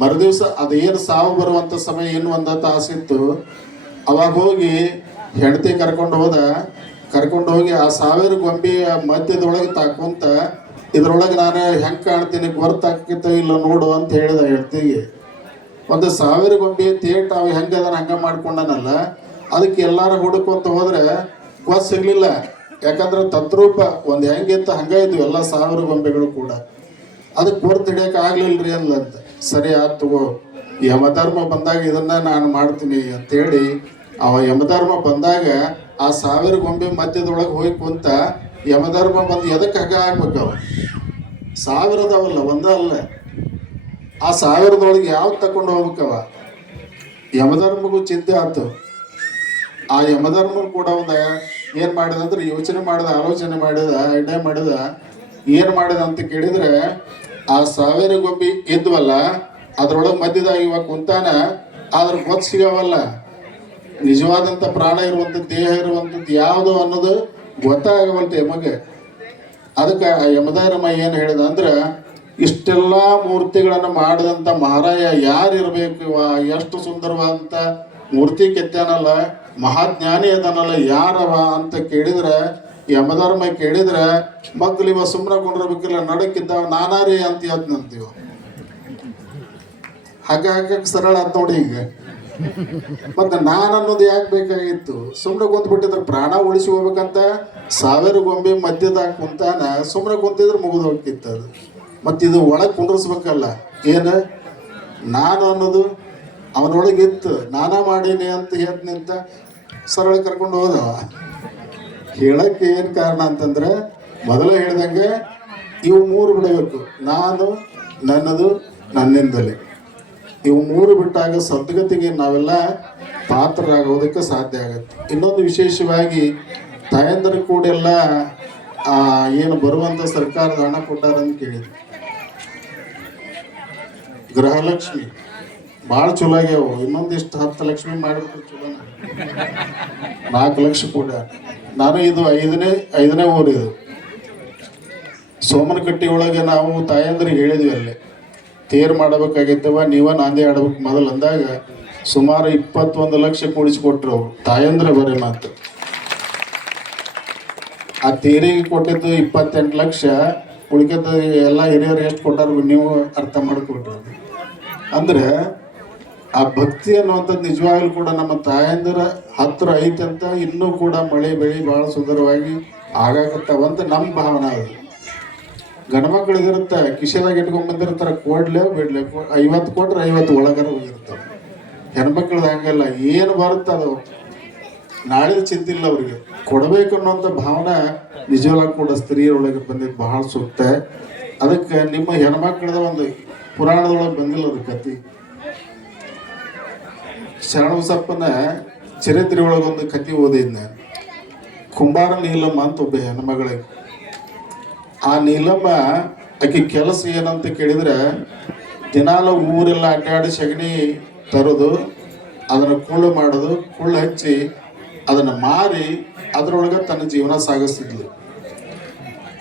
ಮರುದಿವ್ಸ ಅದೇನು ಸಾವು ಬರುವಂತ ಸಮಯ ಏನು ಒಂದ ತಾಸಿತ್ತು ಅವಾಗ ಹೋಗಿ ಹೆಂಡತಿ ಕರ್ಕೊಂಡು ಹೋದ. ಕರ್ಕೊಂಡು ಹೋಗಿ ಆ ಸಾವಿರ ಗೊಂಬೆಯ ಮಧ್ಯದೊಳಗೆ ತಾಕೊಂತ ಇದ್ರೊಳಗೆ ನಾನು ಹೆಂಗೆ ಕಾಣ್ತೀನಿ ಗೊತ್ತಾಕಿತ್ತೋ ಇಲ್ಲ ನೋಡು ಅಂತ ಹೇಳಿದ ಹೆಂಡತಿಗೆ. ಒಂದು ಸಾವಿರ ಗೊಂಬೆ ತೇಟ್ ಹೆಂಗೆ ಅದನ್ನು ಹಂಗೆ ಮಾಡ್ಕೊಂಡನಲ್ಲ. ಅದಕ್ಕೆ ಎಲ್ಲಾರು ಹುಡುಕೊಂತ ಹೋದ್ರೆ ಕ್ವಸ್ ಸಿಗ್ಲಿಲ್ಲ ಯಾಕಂದ್ರೆ ತದ್ರೂಪ ಒಂದು ಹೆಂಗಿತ್ತು ಹಂಗೆ ಇದ್ವು ಎಲ್ಲ ಸಾವಿರ ಗೊಂಬೆಗಳು ಕೂಡ. ಅದಕ್ಕೆ ಹೊರತು ಹಿಡಿಯಕ್ಕೆ ಆಗ್ಲಿಲ್ರಿ ಅನ್ಲಂತ ಸರಿ ಆಯ್ತು ಯಮಧರ್ಮ ಬಂದಾಗ ಇದನ್ನ ನಾನು ಮಾಡ್ತೀನಿ ಅಂತೇಳಿ ಅವ ಯಮಧರ್ಮ ಬಂದಾಗ ಆ ಸಾವಿರ ಗೊಂಬೆ ಮಧ್ಯದೊಳಗೆ ಹೋಗಿ ಕುಂತ ಯಮಧರ್ಮ ಬಂದು ಎದಕ್ಕೆ ಹಗ್ಗ ಆಗ್ಬೇಕವ ಸಾವಿರದವಲ್ಲ ಒಂದ ಅಲ್ಲ. ಆ ಸಾವಿರದೊಳಗೆ ಯಾವ್ದು ತಕೊಂಡು ಹೋಗ್ಬೇಕವ? ಯಮಧರ್ಮಗೂ ಚಿಂತೆ ಆಯ್ತು ಆ ಯಮಧರ್ಮನ್ ಕೂಡ ಒಂದು ಏನ್ ಮಾಡಿದ ಅಂದ್ರೆ ಯೋಚನೆ ಮಾಡಿದ, ಆಲೋಚನೆ ಮಾಡಿದ ಐಡಿಯಾ ಮಾಡಿದ. ಏನ್ ಮಾಡಿದ ಅಂತ ಕೇಳಿದ್ರೆ, ಆ ಸಾವಿರ ಗೊಂಬಿ ಇದ್ವಲ್ಲ, ಅದ್ರೊಳಗೆ ಮಧ್ಯದಾಗ ಇವಾಗ ಕುಂತಾನ ಅದ್ರ ಗೊತ್ತು ಸಿಗವಲ್ಲ. ನಿಜವಾದಂತ ಪ್ರಾಣ ಇರುವಂಥದ್ದು ದೇಹ ಇರುವಂಥದ್ದು ಯಾವುದು ಅನ್ನೋದು ಗೊತ್ತಾಗವಲ್ತ ಯಮಗೆ. ಅದಕ್ಕೆ ಆ ಯಮಧರ್ಮ ಏನು ಹೇಳಿದ ಅಂದ್ರೆ, ಇಷ್ಟೆಲ್ಲ ಮೂರ್ತಿಗಳನ್ನು ಮಾಡಿದಂಥ ಮಹಾರಾಯ ಯಾರಿರ್ಬೇಕು ಇವ? ಎಷ್ಟು ಸುಂದರವಾದಂಥ ಮೂರ್ತಿ ಕೆತ್ತಾನಲ್ಲ ಮಹಾಜ್ಞಾನಿ ಅದನಲ್ಲ, ಯಾರವ ಅಂತ ಕೇಳಿದ್ರೆ ಯಮಧರ್ಮ ಕೇಳಿದ್ರೆ ಇವ ಸುಮ್ಮನೆ ಕೊಂಡಿರ್ಬೇಕಿಲ್ಲ ನಡಕ್ಕಿದ್ದ ನಾನಾರಿ ಅಂತ ಹೇಳ್ತಂತೀವ ಹಾಗೆ ಹಾಕಕ್ಕೆ ಸರಳ ಅಂತ ನೋಡಿ ಈಗ. ಮತ್ತೆ ನಾನು ಅನ್ನೋದು ಯಾಕೆ ಬೇಕಾಗಿತ್ತು? ಸುಮ್ಮನೆ ಕುಂತ್ಬಿಟ್ಟಿದ್ರೆ ಪ್ರಾಣ ಉಳಿಸಿ ಹೋಗ್ಬೇಕಂತ, ಸಾವಿರ ಗೊಂಬೆ ಮಧ್ಯದಾಗ ಕುಂತಾನ ಸುಮ್ಮನೆ ಕುಂತಿದ್ರೆ ಮುಗಿದು ಹೋಗ್ತಿತ್ತು ಅದು. ಮತ್ತಿದು ಒಳಗೆ ಕುಂಡ್ರಿಸ್ಬೇಕಲ್ಲ ಏನು? ನಾನು ಅನ್ನೋದು? ಅವನೊಳಗೆ ಇತ್ತು ನಾನ ಮಾಡೀನಿ ಅಂತ ಹೇಳ್ತ ನಿಂತ ಸರಳ ಕರ್ಕೊಂಡು ಹೋದವ. ಹೇಳಕ್ಕೆ ಏನು ಕಾರಣ ಅಂತಂದ್ರೆ ಮೊದಲೇ ಹೇಳ್ದಂಗೆ ಇವು ಮೂರು ಬಿಡಬೇಕು ನಾನು ನನ್ನದು ನನ್ನಿಂದಲೇ. ಇವು ಮೂರು ಬಿಟ್ಟಾಗ ಸದ್ಗತಿಗೆ ನಾವೆಲ್ಲ ಪಾತ್ರರಾಗೋದಕ್ಕೆ ಸಾಧ್ಯ ಆಗುತ್ತೆ. ಇನ್ನೊಂದು ವಿಶೇಷವಾಗಿ ತಾಯಂದ್ರ ಕೂಡ ಎಲ್ಲ ಆ, ಏನು ಬರುವಂತ ಸರ್ಕಾರದ ಹಣ ಕೊಟ್ಟಾರಂತ ಕೇಳಿದ್ರು ಗೃಹಲಕ್ಷ್ಮಿ. ಭಾಳ ಚಲೋ ಆಗ್ಯಾವ. ಇನ್ನೊಂದಿಷ್ಟು ಹತ್ತು ಲಕ್ಷ್ಮಿ ಮಾಡಿಬಿಟ್ರೆ ಚಲೋ ನಾಲ್ಕು ಲಕ್ಷ ಕೂಡ ನಾನು ಇದು ಐದನೇ ಐದನೇ ಊರು ಇದು. ಸೋಮನಕಟ್ಟಿ ಒಳಗೆ ನಾವು ತಾಯಂದ್ರಿಗೆ ಹೇಳಿದ್ವಿ ಅಲ್ಲಿ. ತೇರು ಮಾಡಬೇಕಾಗಿತ್ತವ ನೀವ ನಾಂದಿ ಆಡ್ಬೇಕು ಮೊದಲು ಅಂದಾಗ ಸುಮಾರು ಇಪ್ಪತ್ತೊಂದು ಲಕ್ಷ ಕೂಡಿಸಿಕೊಟ್ರು ಅವರು. ತಾಯಂದ್ರ ಬರೀ ಮಾತು. ಆ ತೇರಿಗೆ ಕೊಟ್ಟಿದ್ದು ಇಪ್ಪತ್ತೆಂಟು ಲಕ್ಷ. ಉಳಿಕೆದ ಎಲ್ಲ ಹಿರಿಯರು ಎಷ್ಟು ಕೊಟ್ಟಾರು ನೀವು ಅರ್ಥ ಮಾಡ್ಕೊಟ್ರಿ ಅಂದ್ರೆ ಆ ಭಕ್ತಿ ಅನ್ನುವಂಥದ್ದು ನಿಜವಾಗ್ಲೂ ಕೂಡ ನಮ್ಮ ತಾಯಂದಿರ ಹತ್ರ ಅಂತ ಇನ್ನೂ ಕೂಡ ಮಳೆ ಬೆಳೆ ಬಹಳ ಸುಂದರವಾಗಿ ಆಗಾಕತ್ತಾವಂತ ನಮ್ಮ ಭಾವನೆ ಅದು. ಗಂಡ್ಮಕ್ಳು ಇದಿರುತ್ತೆ, ಕಿಶೆದಾಗ ಇಟ್ಕೊಂಡ್ ಬಂದಿರ್ತಾರೆ, ಕೊಡ್ಲೆ ಬಿಡ್ಲೆ ಐವತ್ತು ಕೊಟ್ರೆ ಐವತ್ತು ಒಳಗರ ಹೋಗಿರ್ತಾರೆ ಹೆಣ್ಮಕ್ಳದ್ದು ಹಂಗಲ್ಲ, ಏನು ಬರುತ್ತೆ ಅದು? ನಾಳೆ ಚಿಂತಿಲ್ಲ ಅವ್ರಿಗೆ. ಕೊಡಬೇಕು ಅನ್ನೋಂಥ ಭಾವನೆ ನಿಜವಾಗಿ ಕೂಡ ಸ್ತ್ರೀಯರೊಳಗೆ ಬಂದಿದ್ದು ಬಹಳ ಸೂಕ್ತ. ಅದಕ್ಕೆ ನಿಮ್ಮ ಹೆಣ್ಮಕ್ಳದ ಒಂದು ಪುರಾಣದೊಳಗೆ ಬಂದಿಲ್ಲ ಅದು ಕತಿ ಶರಣಬಸಪ್ಪನ ಚರಿತ್ರೆ ಒಳಗೊಂದು ಕತೆ ಓದಿದ್ನ. ಕುಂಬಾರ ನೀಲಮ್ಮ ಅಂತ ಒಬ್ಬ ಹೆಣ್ಮಗಳಿಗೆ ಆ ನೀಲಮ್ಮ ಆಕೆ ಕೆಲಸ ಏನಂತ ಕೇಳಿದ್ರೆ, ದಿನಾಲ ಊರೆಲ್ಲ ಅಡ್ಡಾಡಿ ಸಗಣಿ ತರೋದು, ಅದನ್ನು ಕುಳ್ಳು ಮಾಡೋದು ಕುಳ್ಳು ಹಚ್ಚಿ ಅದನ್ನು ಮಾರಿ ಅದರೊಳಗೆ ತನ್ನ ಜೀವನ ಸಾಗಿಸ್ತಿದ್ಲು.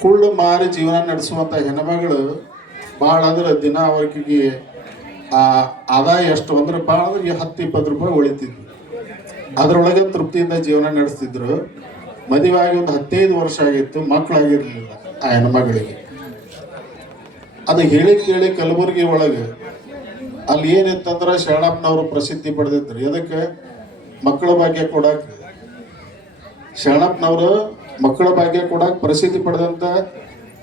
ಕುಳ್ಳು ಮಾರಿ ಜೀವನ ನಡೆಸುವಂಥ ಹೆಣ್ಮಗಳು ಭಾಳ ಅಂದ್ರೆ ದಿನ ಅವ್ರಿಗೆ ಆ ಆದಾಯ ಎಷ್ಟು ಅಂದ್ರೆ ಭಾಳ ಅಂದ್ರೆ ಹತ್ತು ಇಪ್ಪತ್ತು ರೂಪಾಯಿ ಉಳಿತಿದ್ರು ಅದರೊಳಗೆ ತೃಪ್ತಿಯಿಂದ ಜೀವನ ನಡೆಸ್ತಿದ್ರು. ಮದುವೆ ಆಗಿ ಒಂದು ಹದಿನೈದು ವರ್ಷ ಆಗಿತ್ತು, ಮಕ್ಕಳಾಗಿರ್ಲಿಲ್ಲ ಆ ಹೆಣ್ಮಗಳಿಗೆ. ಅದು ಹೇಳಿ ಕೇಳಿ ಕಲಬುರಗಿ ಒಳಗೆ ಅಲ್ಲಿ ಏನಿತ್ತಂದ್ರೆ ಶರಣಪ್ಪನವರು ಪ್ರಸಿದ್ಧಿ ಪಡೆದಿದ್ರು. ಅದಕ್ಕೆ ಮಕ್ಕಳ ಭಾಗ್ಯ ಕೊಡಕ್ಕೆ ಶರಣಪ್ಪನವರು ಮಕ್ಕಳ ಭಾಗ್ಯ ಕೊಡಕ್ಕೆ ಪ್ರಸಿದ್ಧಿ ಪಡೆದಂಥ